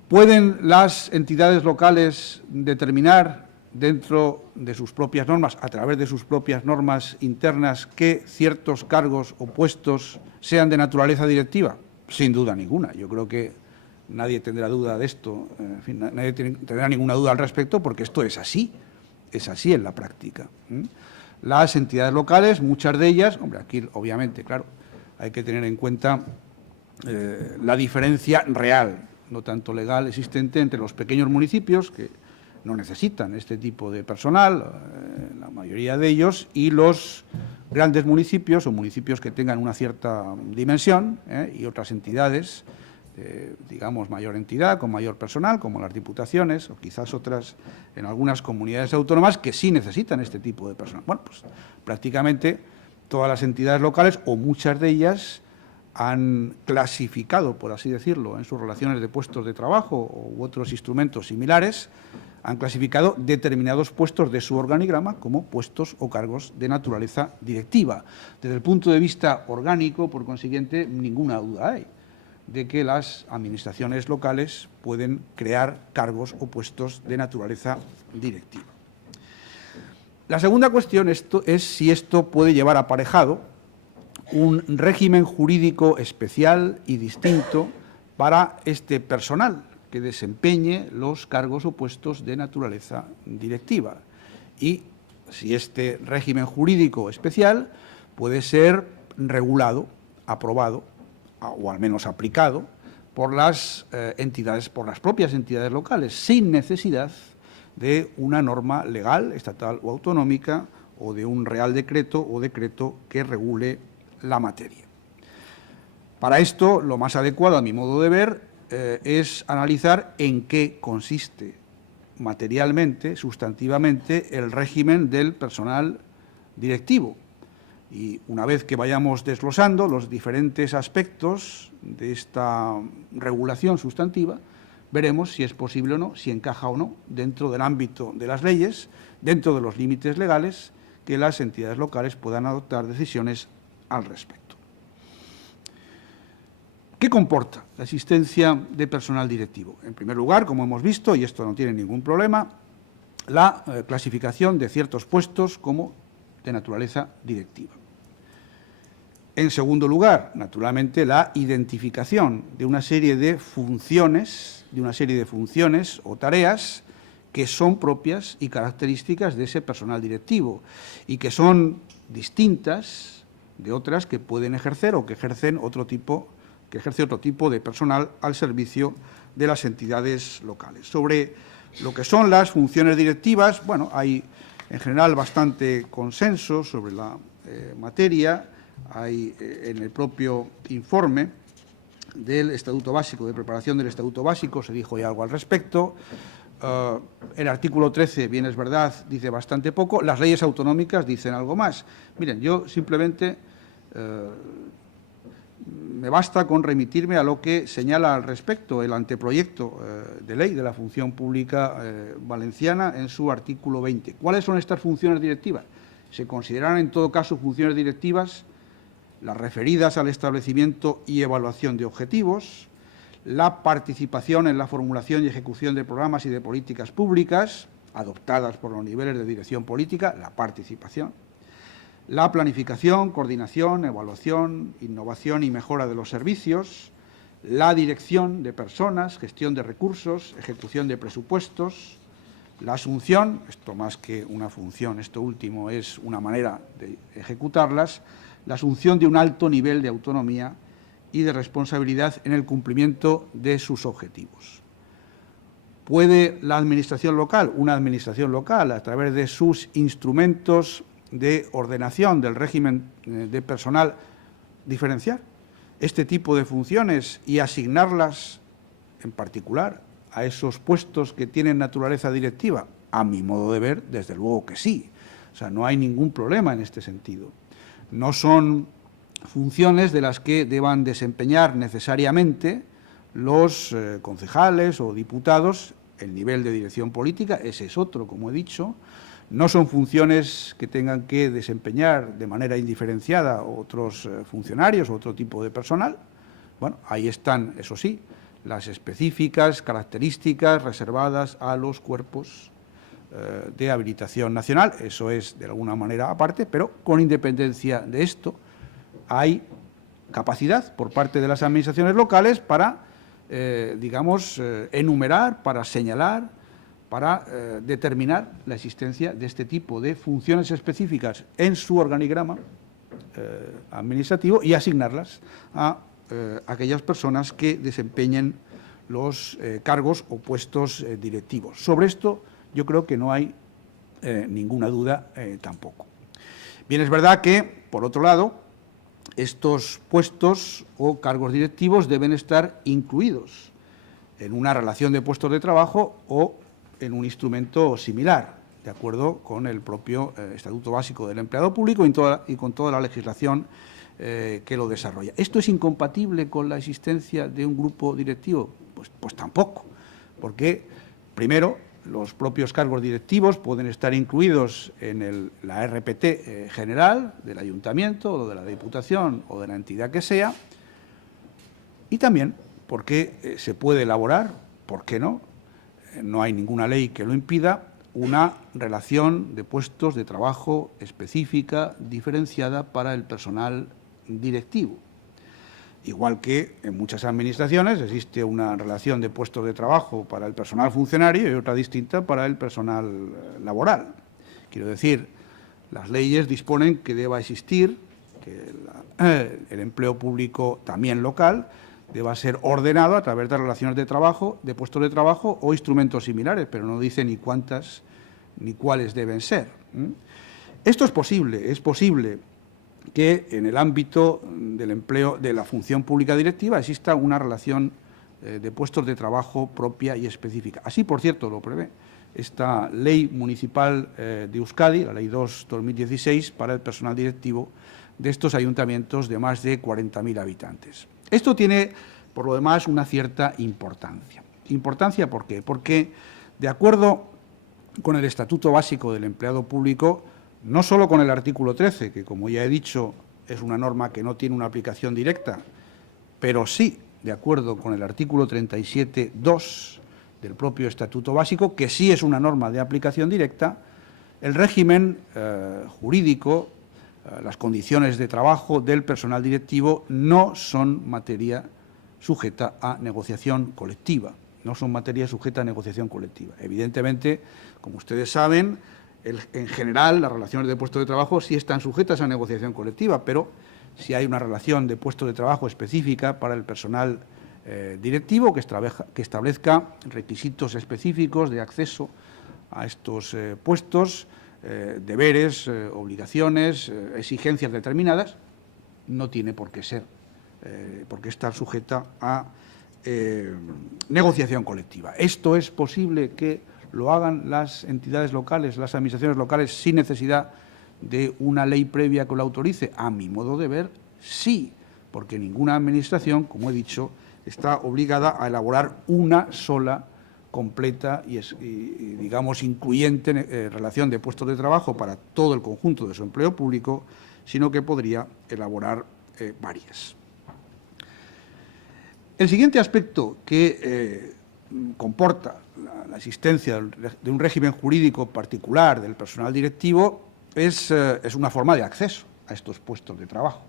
¿Pueden las entidades locales determinar dentro de sus propias normas, a través de sus propias normas internas, que ciertos cargos o puestos sean de naturaleza directiva? Sin duda ninguna. Yo creo que nadie tendrá duda de esto, en fin, nadie tendrá ninguna duda al respecto, porque esto es así en la práctica. Las entidades locales, muchas de ellas, hombre, aquí obviamente, claro, hay que tener en cuenta la diferencia real, no tanto legal, existente entre los pequeños municipios, que no necesitan este tipo de personal, la mayoría de ellos, y los grandes municipios o municipios que tengan una cierta dimensión, y otras entidades, digamos, mayor entidad, con mayor personal, como las diputaciones o quizás otras en algunas comunidades autónomas que sí necesitan este tipo de personal. Bueno, pues prácticamente todas las entidades locales, o muchas de ellas, han clasificado, por así decirlo, en sus relaciones de puestos de trabajo u otros instrumentos similares, han clasificado determinados puestos de su organigrama como puestos o cargos de naturaleza directiva. Desde el punto de vista orgánico, por consiguiente, ninguna duda hay de que las administraciones locales pueden crear cargos o puestos de naturaleza directiva. La segunda cuestión es si esto puede llevar aparejado un régimen jurídico especial y distinto para este personal que desempeñe los cargos o puestos de naturaleza directiva, y si este régimen jurídico especial puede ser regulado, aprobado o al menos aplicado por las propias entidades locales, sin necesidad de una norma legal, estatal o autonómica, o de un real decreto o decreto que regule la materia. Para esto, lo más adecuado, a mi modo de ver, es analizar en qué consiste materialmente, sustantivamente, el régimen del personal directivo. Y una vez que vayamos desglosando los diferentes aspectos de esta regulación sustantiva, veremos si es posible o no, si encaja o no, dentro del ámbito de las leyes, dentro de los límites legales, que las entidades locales puedan adoptar decisiones al respecto. ¿Qué comporta la existencia de personal directivo? En primer lugar, como hemos visto, y esto no tiene ningún problema, la clasificación de ciertos puestos como de naturaleza directiva. En segundo lugar, naturalmente, la identificación de una serie de funciones o tareas que son propias y características de ese personal directivo y que son distintas de otras que pueden ejercer o que ejerce otro tipo de personal al servicio de las entidades locales. Sobre lo que son las funciones directivas, bueno, hay en general bastante consenso sobre la materia. Hay en el propio informe del Estatuto Básico, de preparación del Estatuto Básico, se dijo ya algo al respecto. El artículo 13, bien es verdad, dice bastante poco. Las leyes autonómicas dicen algo más. Miren, yo simplemente me basta con remitirme a lo que señala al respecto el anteproyecto de ley de la función pública valenciana en su artículo 20. ¿Cuáles son estas funciones directivas? Se considerarán en todo caso funciones directivas las referidas al establecimiento y evaluación de objetivos, la participación en la formulación y ejecución de programas y de políticas públicas adoptadas por los niveles de dirección política, la participación, la planificación, coordinación, evaluación, innovación y mejora de los servicios, la dirección de personas, gestión de recursos, ejecución de presupuestos, la asunción, esto más que una función, esto último es una manera de ejecutarlas, la asunción de un alto nivel de autonomía y de responsabilidad en el cumplimiento de sus objetivos. ¿Puede la administración local, una administración local, a través de sus instrumentos de ordenación del régimen de personal, diferenciar este tipo de funciones y asignarlas, en particular, a esos puestos que tienen naturaleza directiva? A mi modo de ver, desde luego que sí. O sea, no hay ningún problema en este sentido. No son funciones de las que deban desempeñar necesariamente los concejales o diputados. El nivel de dirección política, ese es otro, como he dicho. No son funciones que tengan que desempeñar de manera indiferenciada otros funcionarios o otro tipo de personal. Bueno, ahí están, eso sí, las específicas características reservadas a los cuerpos de habilitación nacional. Eso es de alguna manera aparte, pero con independencia de esto hay capacidad por parte de las administraciones locales para digamos, enumerar, para señalar, para determinar la existencia de este tipo de funciones específicas en su organigrama administrativo y asignarlas a aquellas personas que desempeñen los cargos o puestos directivos. Sobre esto yo creo que no hay ninguna duda tampoco. Bien, es verdad que, por otro lado, estos puestos o cargos directivos deben estar incluidos en una relación de puestos de trabajo o en un instrumento similar, de acuerdo con el propio Estatuto Básico del Empleado Público y con toda la legislación que lo desarrolla. ¿Esto es incompatible con la existencia de un grupo directivo? Pues tampoco, porque, primero, los propios cargos directivos pueden estar incluidos en la RPT general del ayuntamiento o de la diputación o de la entidad que sea, y también porque se puede elaborar, ¿por qué no? No hay ninguna ley que lo impida, una relación de puestos de trabajo específica, diferenciada para el personal directivo. Igual que en muchas administraciones existe una relación de puestos de trabajo para el personal funcionario y otra distinta para el personal laboral. Quiero decir, las leyes disponen que deba existir, que el empleo público también local deba ser ordenado a través de relaciones de trabajo, de puestos de trabajo o instrumentos similares, pero no dice ni cuántas ni cuáles deben ser. Esto es posible que en el ámbito del empleo de la función pública directiva exista una relación de puestos de trabajo propia y específica. Así, por cierto, lo prevé esta ley municipal de Euskadi, la Ley 2/2016, para el personal directivo de estos ayuntamientos de más de 40.000 habitantes. Esto tiene, por lo demás, una cierta importancia. ¿Importancia por qué? Porque, de acuerdo con el Estatuto Básico del Empleado Público, no solo con el artículo 13, que, como ya he dicho, es una norma que no tiene una aplicación directa, pero sí, de acuerdo con el artículo 37.2 del propio Estatuto Básico, que sí es una norma de aplicación directa, el régimen jurídico, las condiciones de trabajo del personal directivo no son materia sujeta a negociación colectiva. No son materia sujeta a negociación colectiva. Evidentemente, como ustedes saben, en general, las relaciones de puestos de trabajo sí están sujetas a negociación colectiva, pero si hay una relación de puestos de trabajo específica para el personal directivo que establezca requisitos específicos de acceso a estos puestos, deberes, obligaciones, exigencias determinadas, no tiene por qué ser, por qué estar sujeta a negociación colectiva. Esto es posible que lo hagan las entidades locales, las administraciones locales, sin necesidad de una ley previa que lo autorice. A mi modo de ver, sí, porque ninguna administración, como he dicho, está obligada a elaborar una sola, completa y digamos, incluyente relación de puestos de trabajo para todo el conjunto de su empleo público, sino que podría elaborar varias. El siguiente aspecto que comporta la existencia de un régimen jurídico particular del personal directivo es una forma de acceso a estos puestos de trabajo,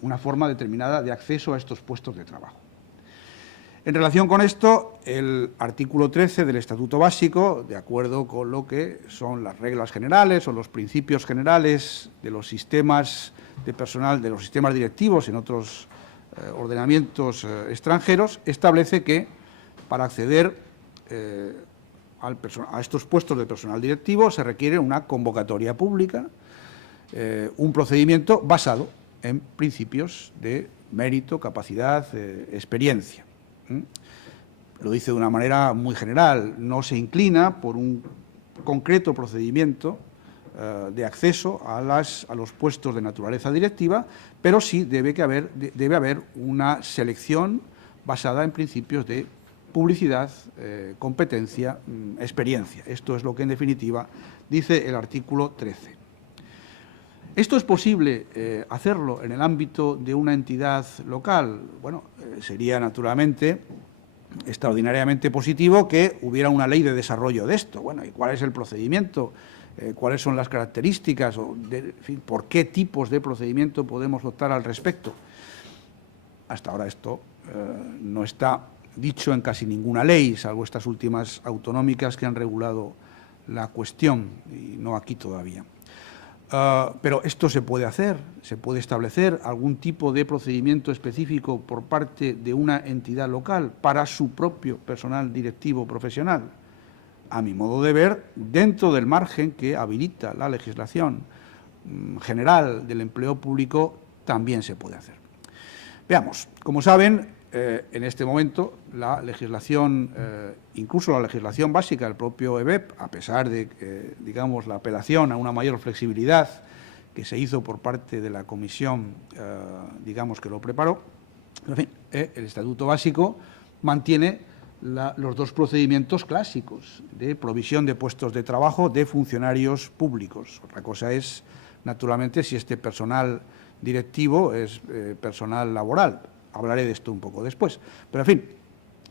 una forma determinada de acceso a estos puestos de trabajo. En relación con esto, el artículo 13 del Estatuto Básico, de acuerdo con lo que son las reglas generales o los principios generales de los sistemas de personal, de los sistemas directivos en otros ordenamientos extranjeros, establece que para acceder a estos puestos de personal directivo se requiere una convocatoria pública, un procedimiento basado en principios de mérito, capacidad, experiencia. Lo dice de una manera muy general, no se inclina por un concreto procedimiento de acceso a los puestos de naturaleza directiva, pero sí debe haber una selección basada en principios de publicidad, competencia, experiencia. Esto es lo que, en definitiva, dice el artículo 13. ¿Esto es posible hacerlo en el ámbito de una entidad local? Bueno, sería naturalmente extraordinariamente positivo que hubiera una ley de desarrollo de esto. Bueno, ¿y cuál es el procedimiento? ¿Cuáles son las características? En fin, ¿por qué tipos de procedimiento podemos optar al respecto? Hasta ahora esto no está dicho en casi ninguna ley, salvo estas últimas autonómicas que han regulado la cuestión, y no aquí todavía. Pero esto se puede hacer, se puede establecer algún tipo de procedimiento específico por parte de una entidad local para su propio personal directivo profesional. A mi modo de ver, dentro del margen que habilita la legislación general del empleo público, también se puede hacer. Veamos, como saben, en este momento la legislación, incluso la legislación básica del propio EBEP, a pesar de, digamos, la apelación a una mayor flexibilidad que se hizo por parte de la comisión, digamos, que lo preparó, en fin, el Estatuto Básico mantiene los dos procedimientos clásicos de provisión de puestos de trabajo de funcionarios públicos. Otra cosa es, naturalmente, si este personal directivo es personal laboral. Hablaré de esto un poco después. Pero, en fin,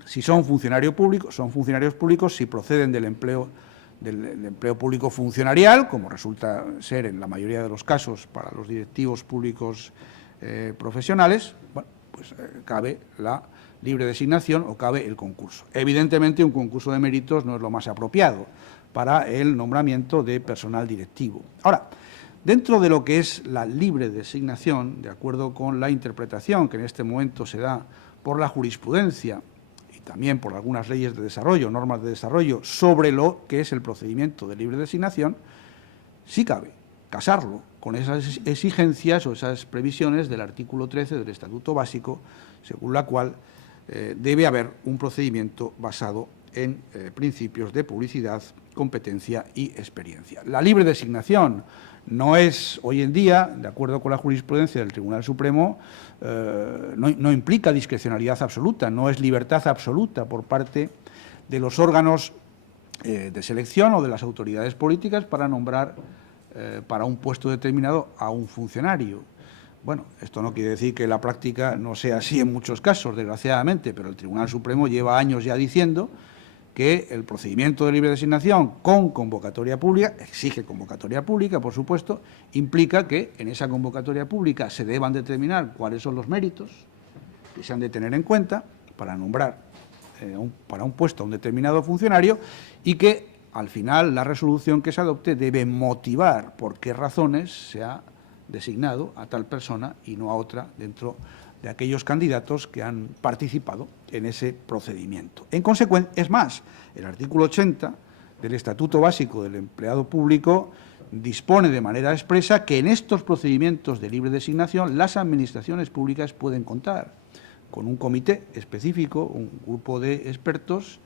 si son funcionarios públicos, si proceden del empleo público funcionarial, como resulta ser en la mayoría de los casos para los directivos públicos profesionales, bueno, pues cabe la libre designación o cabe el concurso. Evidentemente, un concurso de méritos no es lo más apropiado para el nombramiento de personal directivo. Ahora, dentro de lo que es la libre designación, de acuerdo con la interpretación que en este momento se da por la jurisprudencia y también por algunas leyes de desarrollo, normas de desarrollo, sobre lo que es el procedimiento de libre designación, sí cabe casarlo con esas exigencias o esas previsiones del artículo 13 del Estatuto Básico, según la cual debe haber un procedimiento basado en principios de publicidad, competencia y experiencia. La libre designación no es, hoy en día, de acuerdo con la jurisprudencia del Tribunal Supremo, no implica discrecionalidad absoluta, no es libertad absoluta por parte de los órganos de selección o de las autoridades políticas para nombrar para un puesto determinado a un funcionario. Bueno, esto no quiere decir que la práctica no sea así en muchos casos, desgraciadamente, pero el Tribunal Supremo lleva años ya diciendo que el procedimiento de libre designación con convocatoria pública, exige convocatoria pública, por supuesto, implica que en esa convocatoria pública se deban determinar cuáles son los méritos que se han de tener en cuenta para nombrar para un puesto a un determinado funcionario y que, al final, la resolución que se adopte debe motivar por qué razones se ha designado a tal persona y no a otra dentro de aquellos candidatos que han participado en ese procedimiento. En consecuencia, es más, el artículo 80 del Estatuto Básico del Empleado Público dispone de manera expresa que en estos procedimientos de libre designación las administraciones públicas pueden contar con un comité específico, un grupo de expertos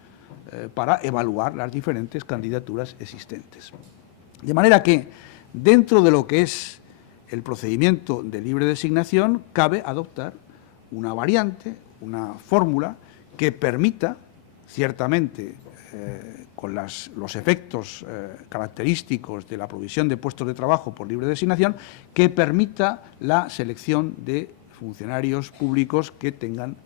para evaluar las diferentes candidaturas existentes. De manera que, dentro de lo que es el procedimiento de libre designación, cabe adoptar una variante, una fórmula que permita, ciertamente, con los efectos característicos de la provisión de puestos de trabajo por libre designación, que permita la selección de funcionarios públicos que tengan,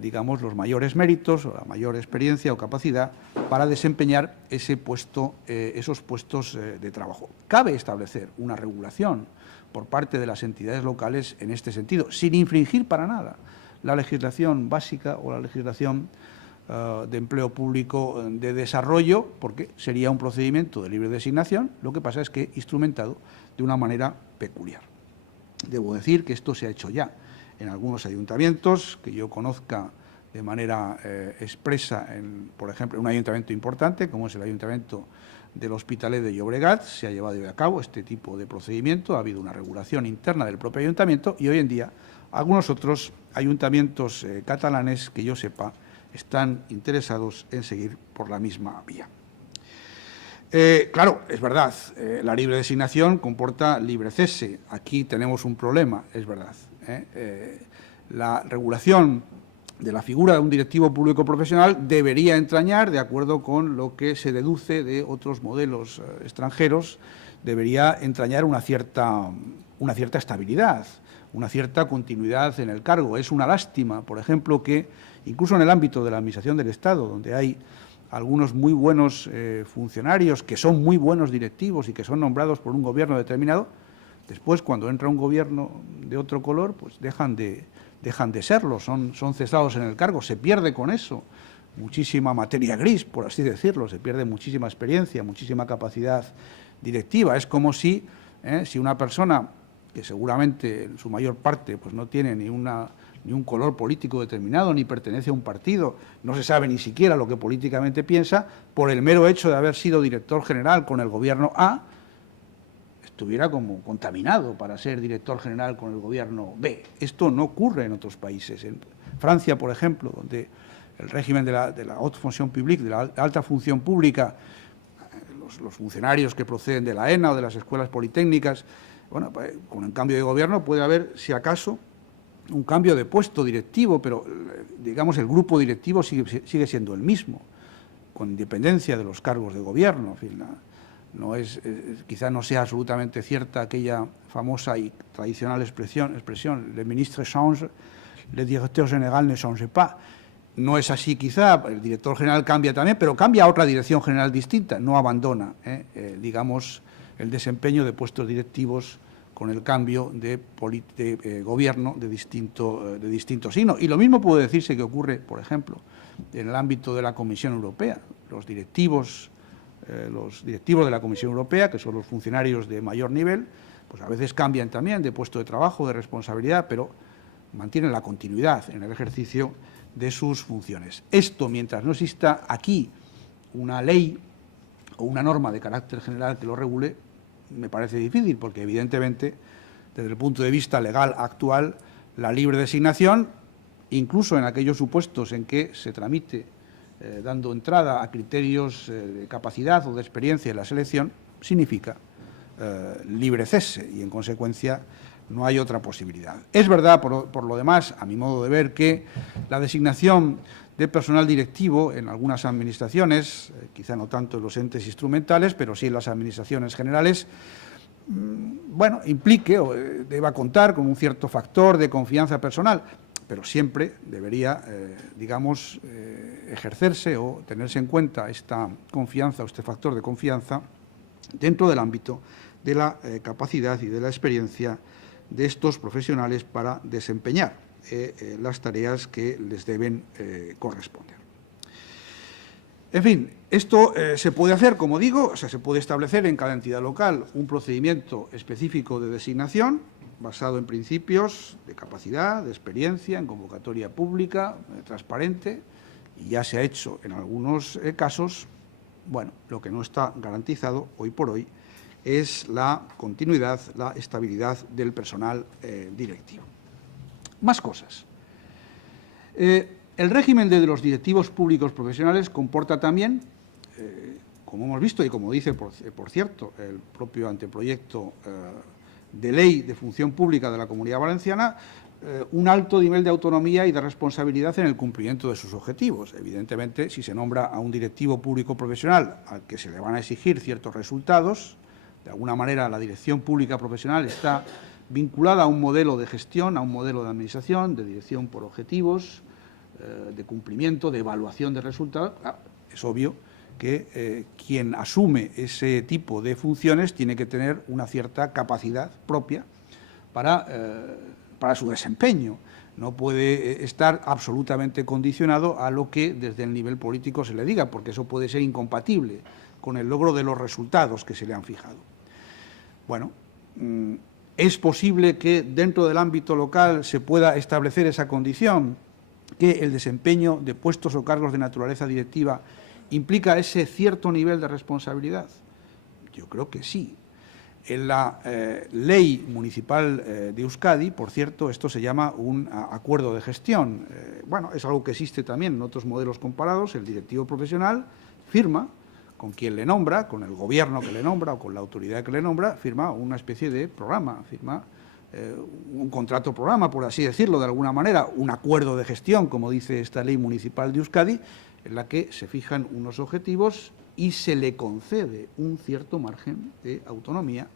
digamos, los mayores méritos o la mayor experiencia o capacidad para desempeñar esos puestos de trabajo. Cabe establecer una regulación por parte de las entidades locales en este sentido, sin infringir para nada la legislación básica o la legislación de empleo público de desarrollo, porque sería un procedimiento de libre designación, lo que pasa es que instrumentado de una manera peculiar. Debo decir que esto se ha hecho ya en algunos ayuntamientos, que yo conozca de manera expresa, por ejemplo, en un ayuntamiento importante, como es el Ayuntamiento del Hospitalet de Llobregat, se ha llevado a cabo este tipo de procedimiento, ha habido una regulación interna del propio ayuntamiento y hoy en día algunos otros ayuntamientos catalanes, que yo sepa, están interesados en seguir por la misma vía. Claro, es verdad, la libre designación comporta libre cese. Aquí tenemos un problema, es verdad. La regulación de la figura de un directivo público profesional debería entrañar, de acuerdo con lo que se deduce de otros modelos extranjeros, debería entrañar una cierta estabilidad, una cierta continuidad en el cargo. Es una lástima, por ejemplo, que incluso en el ámbito de la Administración del Estado, donde hay algunos muy buenos funcionarios que son muy buenos directivos y que son nombrados por un gobierno determinado, después, cuando entra un gobierno de otro color, pues dejan de serlo, son cesados en el cargo. Se pierde con eso muchísima materia gris, por así decirlo, se pierde muchísima experiencia, muchísima capacidad directiva. Es como si una persona que seguramente en su mayor parte pues no tiene ni un color político determinado, ni pertenece a un partido, no se sabe ni siquiera lo que políticamente piensa, por el mero hecho de haber sido director general con el gobierno A, estuviera como contaminado para ser director general con el gobierno B. Esto no ocurre en otros países. En Francia, por ejemplo, donde el régimen de la haute fonction publique, de la alta función pública, los funcionarios que proceden de la ENA o de las escuelas politécnicas, bueno, pues, con el cambio de gobierno puede haber, si acaso, un cambio de puesto directivo, pero, digamos, el grupo directivo sigue siendo el mismo, con independencia de los cargos de gobierno. En fin, quizá no sea absolutamente cierta aquella famosa y tradicional expresión le ministre change, le directeur général ne change pas. No es así quizá, el director general cambia también, pero cambia a otra dirección general distinta, no abandona, digamos, el desempeño de puestos directivos con el cambio de gobierno de distinto signo. Y lo mismo puede decirse que ocurre, por ejemplo, en el ámbito de la Comisión Europea. Los directivos de la Comisión Europea, que son los funcionarios de mayor nivel, pues a veces cambian también de puesto de trabajo, de responsabilidad, pero mantienen la continuidad en el ejercicio de sus funciones. Esto, mientras no exista aquí una ley o una norma de carácter general que lo regule, me parece difícil, porque evidentemente, desde el punto de vista legal actual, la libre designación, incluso en aquellos supuestos en que se tramite dando entrada a criterios de capacidad o de experiencia en la selección, significa libre cese y, en consecuencia, no hay otra posibilidad. Es verdad, por lo demás, a mi modo de ver, que la designación de personal directivo en algunas administraciones, quizá no tanto en los entes instrumentales, pero sí en las administraciones generales, bueno, implique o deba contar con un cierto factor de confianza personal, pero siempre debería, digamos, ejercerse o tenerse en cuenta esta confianza o este factor de confianza dentro del ámbito de la capacidad y de la experiencia de estos profesionales para desempeñar las tareas que les deben corresponder. En fin, esto se puede hacer, como digo, o sea, se puede establecer en cada entidad local un procedimiento específico de designación basado en principios de capacidad, de experiencia, en convocatoria pública, transparente, y ya se ha hecho en algunos casos. Bueno, lo que no está garantizado hoy por hoy es la continuidad, la estabilidad del personal directivo. Más cosas. El régimen de los directivos públicos profesionales comporta también, como hemos visto y como dice, por cierto, el propio anteproyecto de ley de función pública de la Comunidad Valenciana, un alto nivel de autonomía y de responsabilidad en el cumplimiento de sus objetivos. Evidentemente, si se nombra a un directivo público profesional al que se le van a exigir ciertos resultados, de alguna manera la dirección pública profesional está vinculada a un modelo de gestión, a un modelo de administración, de dirección por objetivos, de cumplimiento, de evaluación de resultados. Es obvio que quien asume ese tipo de funciones tiene que tener una cierta capacidad propia para su desempeño. no puede estar absolutamente condicionado a lo que desde el nivel político se le diga, porque eso puede ser incompatible con el logro de los resultados que se le han fijado. Bueno, es posible que dentro del ámbito local se pueda establecer esa condición, que el desempeño de puestos o cargos de naturaleza directiva implica ese cierto nivel de responsabilidad. Yo creo que sí. En la ley municipal de Euskadi, por cierto, esto se llama un acuerdo de gestión. Bueno, es algo que existe también en otros modelos comparados. El directivo profesional firma con quien le nombra, con el gobierno que le nombra o con la autoridad que le nombra, firma una especie de programa, firma un contrato programa, por así decirlo, de alguna manera, un acuerdo de gestión, como dice esta ley municipal de Euskadi, en la que se fijan unos objetivos y se le concede un cierto margen de autonomía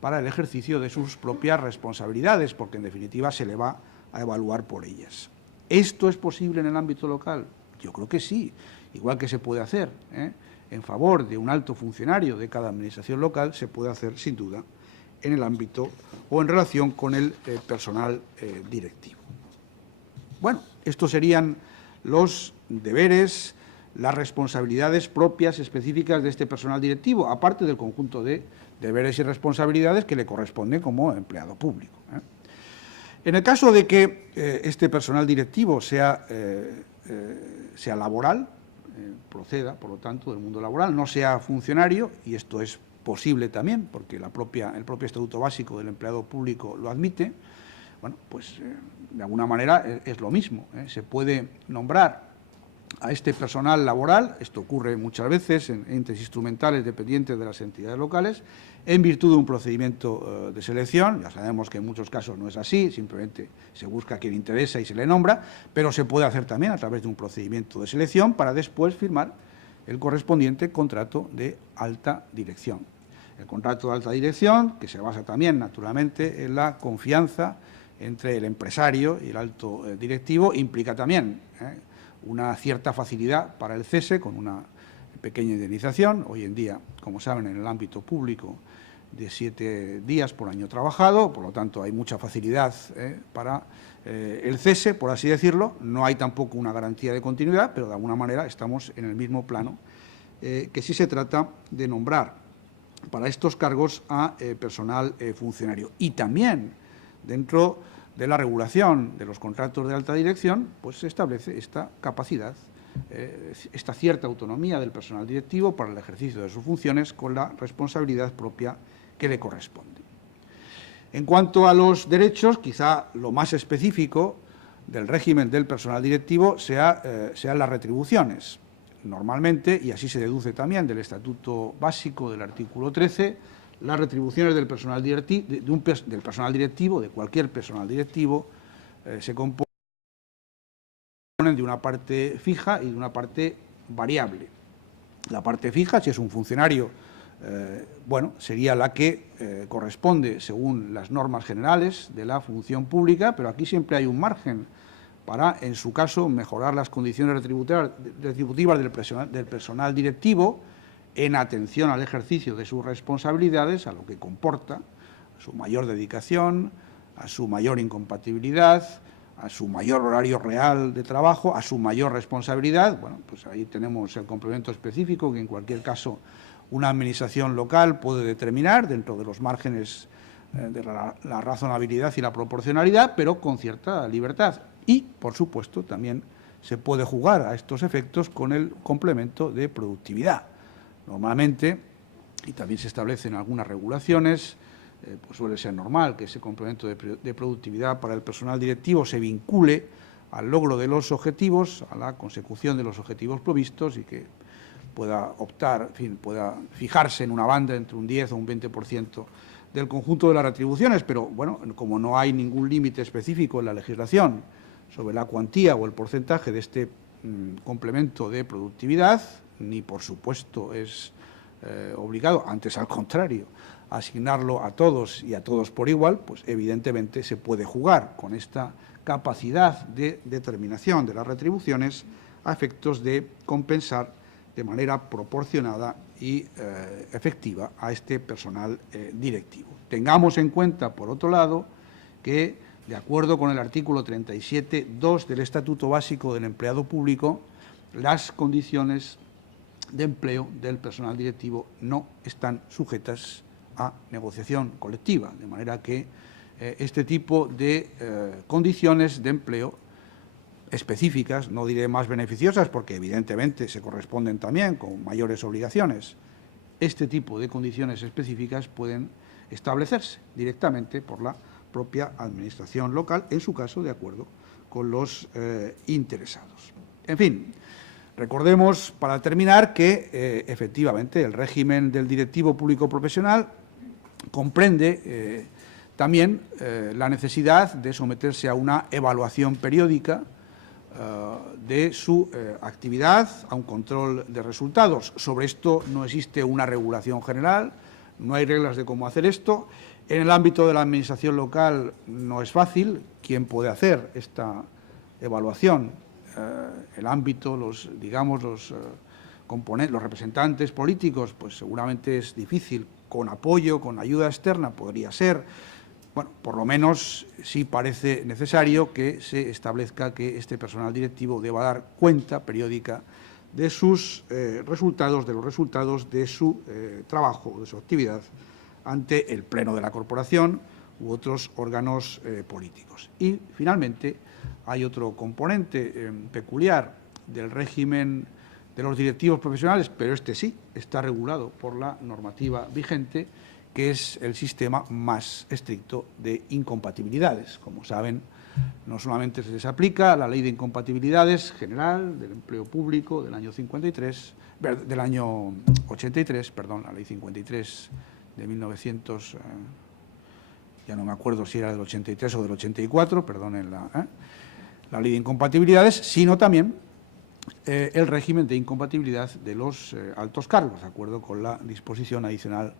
para el ejercicio de sus propias responsabilidades, porque en definitiva se le va a evaluar por ellas. ¿Esto es posible en el ámbito local? Yo creo que sí, igual que se puede hacer en favor de un alto funcionario de cada administración local, se puede hacer sin duda en el ámbito o en relación con el personal directivo. Bueno, estos serían los deberes, las responsabilidades propias específicas de este personal directivo, aparte del conjunto de deberes y responsabilidades que le corresponden como empleado público. En el caso de que este personal directivo sea laboral, proceda, por lo tanto, del mundo laboral, no sea funcionario, y esto es posible también, porque el propio Estatuto Básico del Empleado Público lo admite, bueno, pues de alguna manera es lo mismo. Se puede nombrar a este personal laboral, esto ocurre muchas veces en entes instrumentales dependientes de las entidades locales, en virtud de un procedimiento de selección. Ya sabemos que en muchos casos no es así, simplemente se busca a quien interesa y se le nombra, pero se puede hacer también a través de un procedimiento de selección para después firmar el correspondiente contrato de alta dirección. El contrato de alta dirección, que se basa también, naturalmente, en la confianza entre el empresario y el alto directivo, implica también una cierta facilidad para el cese, con una pequeña indemnización. Hoy en día, como saben, en el ámbito público, de 7 días por año trabajado, por lo tanto hay mucha facilidad para el cese, por así decirlo. No hay tampoco una garantía de continuidad, pero de alguna manera estamos en el mismo plano que si se trata de nombrar para estos cargos a personal funcionario. Y también dentro de la regulación de los contratos de alta dirección, pues se establece esta capacidad, esta cierta autonomía del personal directivo para el ejercicio de sus funciones con la responsabilidad propia que le corresponde. En cuanto a los derechos, quizá lo más específico del régimen del personal directivo sean las retribuciones. Normalmente, y así se deduce también del Estatuto Básico del artículo 13, las retribuciones del personal directivo, de cualquier personal directivo, se componen de una parte fija y de una parte variable. La parte fija, si es un funcionario, bueno, sería la que corresponde según las normas generales de la función pública, pero aquí siempre hay un margen para, en su caso, mejorar las condiciones retributivas del personal directivo en atención al ejercicio de sus responsabilidades, a lo que comporta a su mayor dedicación, a su mayor incompatibilidad, a su mayor horario real de trabajo, a su mayor responsabilidad. Bueno, pues ahí tenemos el complemento específico que en cualquier caso una administración local puede determinar dentro de los márgenes de la razonabilidad y la proporcionalidad, pero con cierta libertad. Y, por supuesto, también se puede jugar a estos efectos con el complemento de productividad. Normalmente, y también se establecen algunas regulaciones, pues suele ser normal que ese complemento de productividad para el personal directivo se vincule al logro de los objetivos, a la consecución de los objetivos provistos y que pueda optar, en fin, pueda fijarse en una banda entre un 10 o un 20% del conjunto de las retribuciones, pero bueno, como no hay ningún límite específico en la legislación sobre la cuantía o el porcentaje de este complemento de productividad, ni por supuesto es obligado, antes al contrario, asignarlo a todos y a todos por igual, pues evidentemente se puede jugar con esta capacidad de determinación de las retribuciones a efectos de compensar de manera proporcionada y efectiva a este personal directivo. Tengamos en cuenta, por otro lado, que de acuerdo con el artículo 37.2 del Estatuto Básico del Empleado Público, las condiciones de empleo del personal directivo no están sujetas a negociación colectiva, de manera que este tipo de condiciones de empleo específicas, no diré más beneficiosas porque evidentemente se corresponden también con mayores obligaciones, este tipo de condiciones específicas pueden establecerse directamente por la propia administración local, en su caso de acuerdo con los interesados. En fin, recordemos para terminar que efectivamente el régimen del directivo público profesional comprende también la necesidad de someterse a una evaluación periódica de su actividad, a un control de resultados. Sobre esto no existe una regulación general, no hay reglas de cómo hacer esto. En el ámbito de la administración local no es fácil. ¿Quién puede hacer esta evaluación? El ámbito, los representantes políticos, pues seguramente es difícil. Con apoyo, con ayuda externa podría ser. Bueno, por lo menos sí parece necesario que se establezca que este personal directivo deba dar cuenta periódica de sus resultados, de los resultados de su trabajo, de su actividad ante el Pleno de la Corporación u otros órganos políticos. Y, finalmente, hay otro componente peculiar del régimen de los directivos profesionales, pero este sí está regulado por la normativa vigente, que es el sistema más estricto de incompatibilidades. Como saben, no solamente se les aplica la Ley de Incompatibilidades General del Empleo Público del año 83, la Ley 53 de 1900, ya no me acuerdo si era del 83 o del 84, perdonen la Ley de Incompatibilidades, sino también el régimen de incompatibilidad de los altos cargos, de acuerdo con la disposición adicional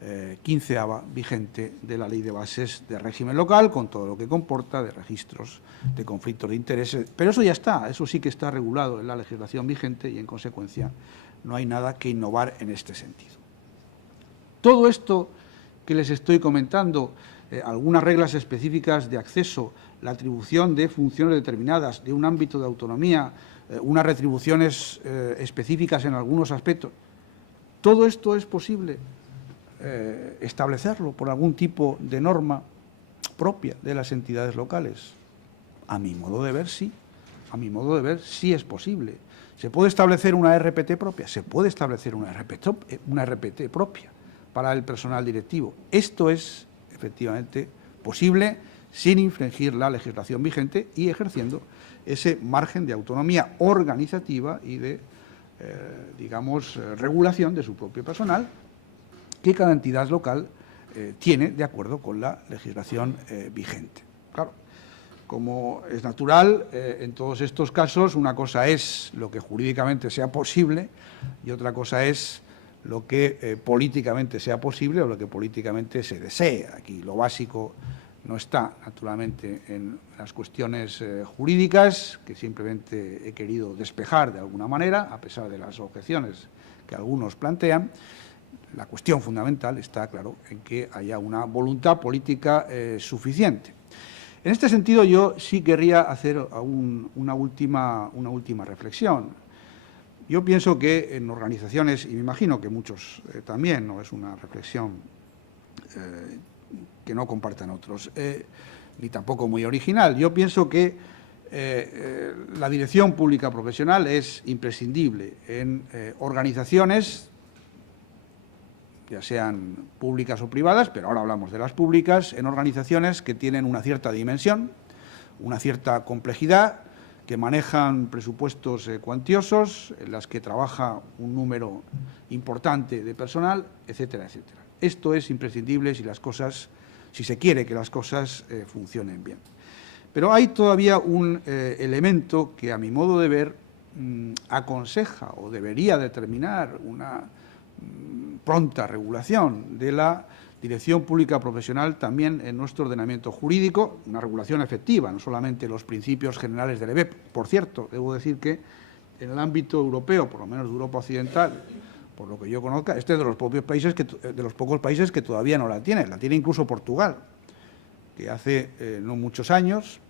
15ª vigente de la Ley de Bases de Régimen Local, con todo lo que comporta de registros de conflictos de intereses. Pero eso ya está, eso sí que está regulado en la legislación vigente y, en consecuencia, no hay nada que innovar en este sentido. Todo esto que les estoy comentando, algunas reglas específicas de acceso, la atribución de funciones determinadas, de un ámbito de autonomía, unas retribuciones específicas en algunos aspectos, todo esto es posible establecerlo por algún tipo de norma propia de las entidades locales. A mi modo de ver, sí. A mi modo de ver, sí es posible. ¿Se puede establecer una RPT propia? Se puede establecer una RPT propia para el personal directivo. Esto es, efectivamente, posible sin infringir la legislación vigente y ejerciendo ese margen de autonomía organizativa y de, regulación de su propio personal que cada entidad local tiene de acuerdo con la legislación vigente. Claro, como es natural, en todos estos casos una cosa es lo que jurídicamente sea posible y otra cosa es lo que políticamente sea posible o lo que políticamente se desee. Aquí lo básico no está, naturalmente, en las cuestiones jurídicas, que simplemente he querido despejar de alguna manera, a pesar de las objeciones que algunos plantean. La cuestión fundamental está, claro, en que haya una voluntad política suficiente. En este sentido, yo sí querría hacer una última reflexión. Yo pienso que en organizaciones, y me imagino que muchos también, no es una reflexión que no compartan otros, ni tampoco muy original, yo pienso que la dirección pública profesional es imprescindible en organizaciones, ya sean públicas o privadas, pero ahora hablamos de las públicas, en organizaciones que tienen una cierta dimensión, una cierta complejidad, que manejan presupuestos cuantiosos, en las que trabaja un número importante de personal, etcétera, etcétera. Esto es imprescindible si se quiere que las cosas funcionen bien. Pero hay todavía un elemento que, a mi modo de ver, aconseja o debería determinar una pronta regulación de la dirección pública profesional también en nuestro ordenamiento jurídico, una regulación efectiva, no solamente los principios generales del EBEP. Por cierto, debo decir que en el ámbito europeo, por lo menos de Europa Occidental, por lo que yo conozca, este es de los pocos países que todavía no la tiene incluso Portugal. que hace no muchos años,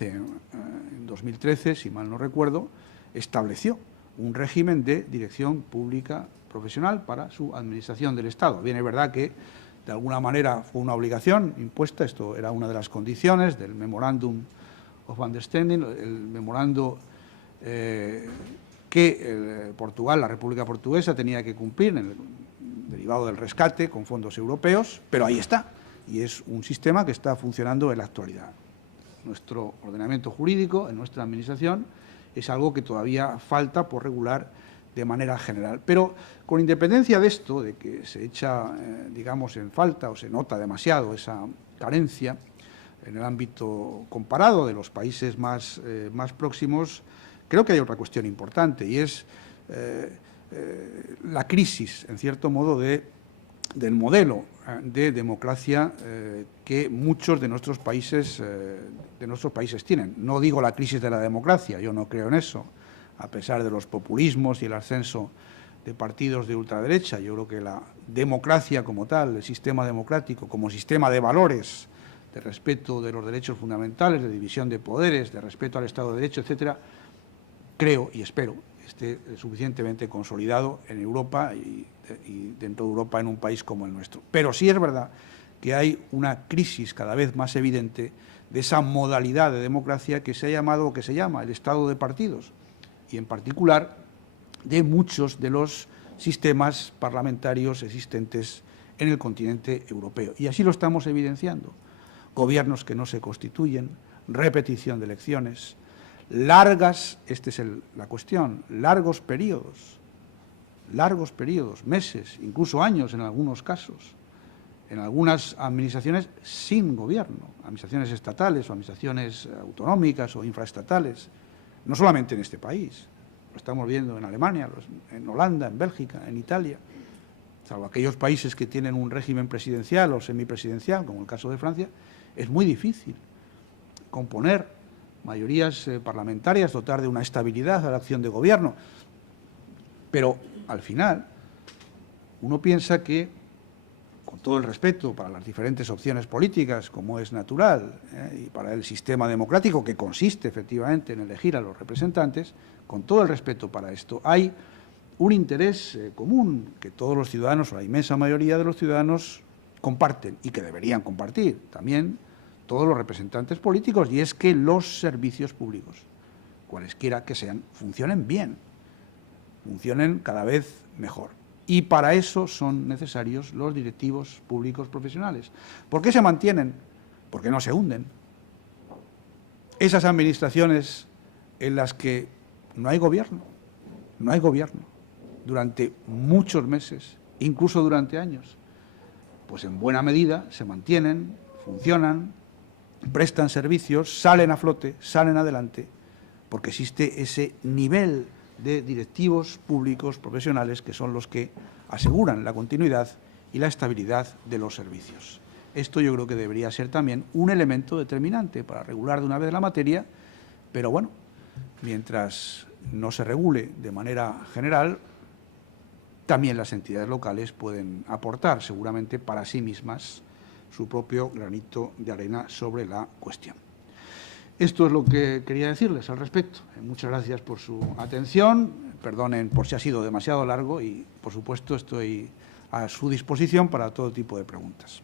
en 2013, si mal no recuerdo, estableció un régimen de dirección pública profesional para su administración del Estado. Bien, es verdad que de alguna manera fue una obligación impuesta, esto era una de las condiciones del Memorandum of Understanding, el memorando que Portugal, la República Portuguesa, tenía que cumplir derivado del rescate con fondos europeos, pero ahí está, y es un sistema que está funcionando en la actualidad. Nuestro ordenamiento jurídico, en nuestra administración, es algo que todavía falta por regular de manera general. Pero con independencia de esto, de que se echa, digamos, en falta o se nota demasiado esa carencia en el ámbito comparado de los países más próximos, creo que hay otra cuestión importante y es la crisis, en cierto modo, del modelo de democracia que muchos de nuestros países tienen. No digo la crisis de la democracia, yo no creo en eso, a pesar de los populismos y el ascenso de partidos de ultraderecha. Yo creo que la democracia como tal, el sistema democrático como sistema de valores, de respeto de los derechos fundamentales, de división de poderes, de respeto al Estado de Derecho, etcétera, creo y espero esté suficientemente consolidado en Europa y dentro de Europa en un país como el nuestro. Pero sí es verdad que hay una crisis cada vez más evidente de esa modalidad de democracia que se ha llamado o que se llama el Estado de partidos y en particular de muchos de los sistemas parlamentarios existentes en el continente europeo. Y así lo estamos evidenciando. Gobiernos que no se constituyen, repetición de elecciones, largas, esta es la cuestión, largos periodos, meses, incluso años en algunos casos, en algunas administraciones sin gobierno, administraciones estatales o administraciones autonómicas o infraestatales, no solamente en este país, lo estamos viendo en Alemania, en Holanda, en Bélgica, en Italia, salvo aquellos países que tienen un régimen presidencial o semipresidencial, como el caso de Francia, es muy difícil componer mayorías parlamentarias, dotar de una estabilidad a la acción de gobierno. Pero, al final, uno piensa que, con todo el respeto para las diferentes opciones políticas, como es natural, y para el sistema democrático, que consiste efectivamente en elegir a los representantes, con todo el respeto para esto, hay un interés común que todos los ciudadanos, o la inmensa mayoría de los ciudadanos, comparten y que deberían compartir también todos los representantes políticos, y es que los servicios públicos, cualesquiera que sean, funcionen bien, funcionen cada vez mejor. Y para eso son necesarios los directivos públicos profesionales. ¿Por qué se mantienen? Porque no se hunden. Esas administraciones en las que no hay gobierno, durante muchos meses, incluso durante años, pues en buena medida se mantienen, funcionan, prestan servicios, salen a flote, salen adelante, porque existe ese nivel de directivos públicos profesionales que son los que aseguran la continuidad y la estabilidad de los servicios. Esto yo creo que debería ser también un elemento determinante para regular de una vez la materia, pero bueno, mientras no se regule de manera general, también las entidades locales pueden aportar seguramente para sí mismas su propio granito de arena sobre la cuestión. Esto es lo que quería decirles al respecto. Muchas gracias por su atención. Perdonen por si ha sido demasiado largo y, por supuesto, estoy a su disposición para todo tipo de preguntas.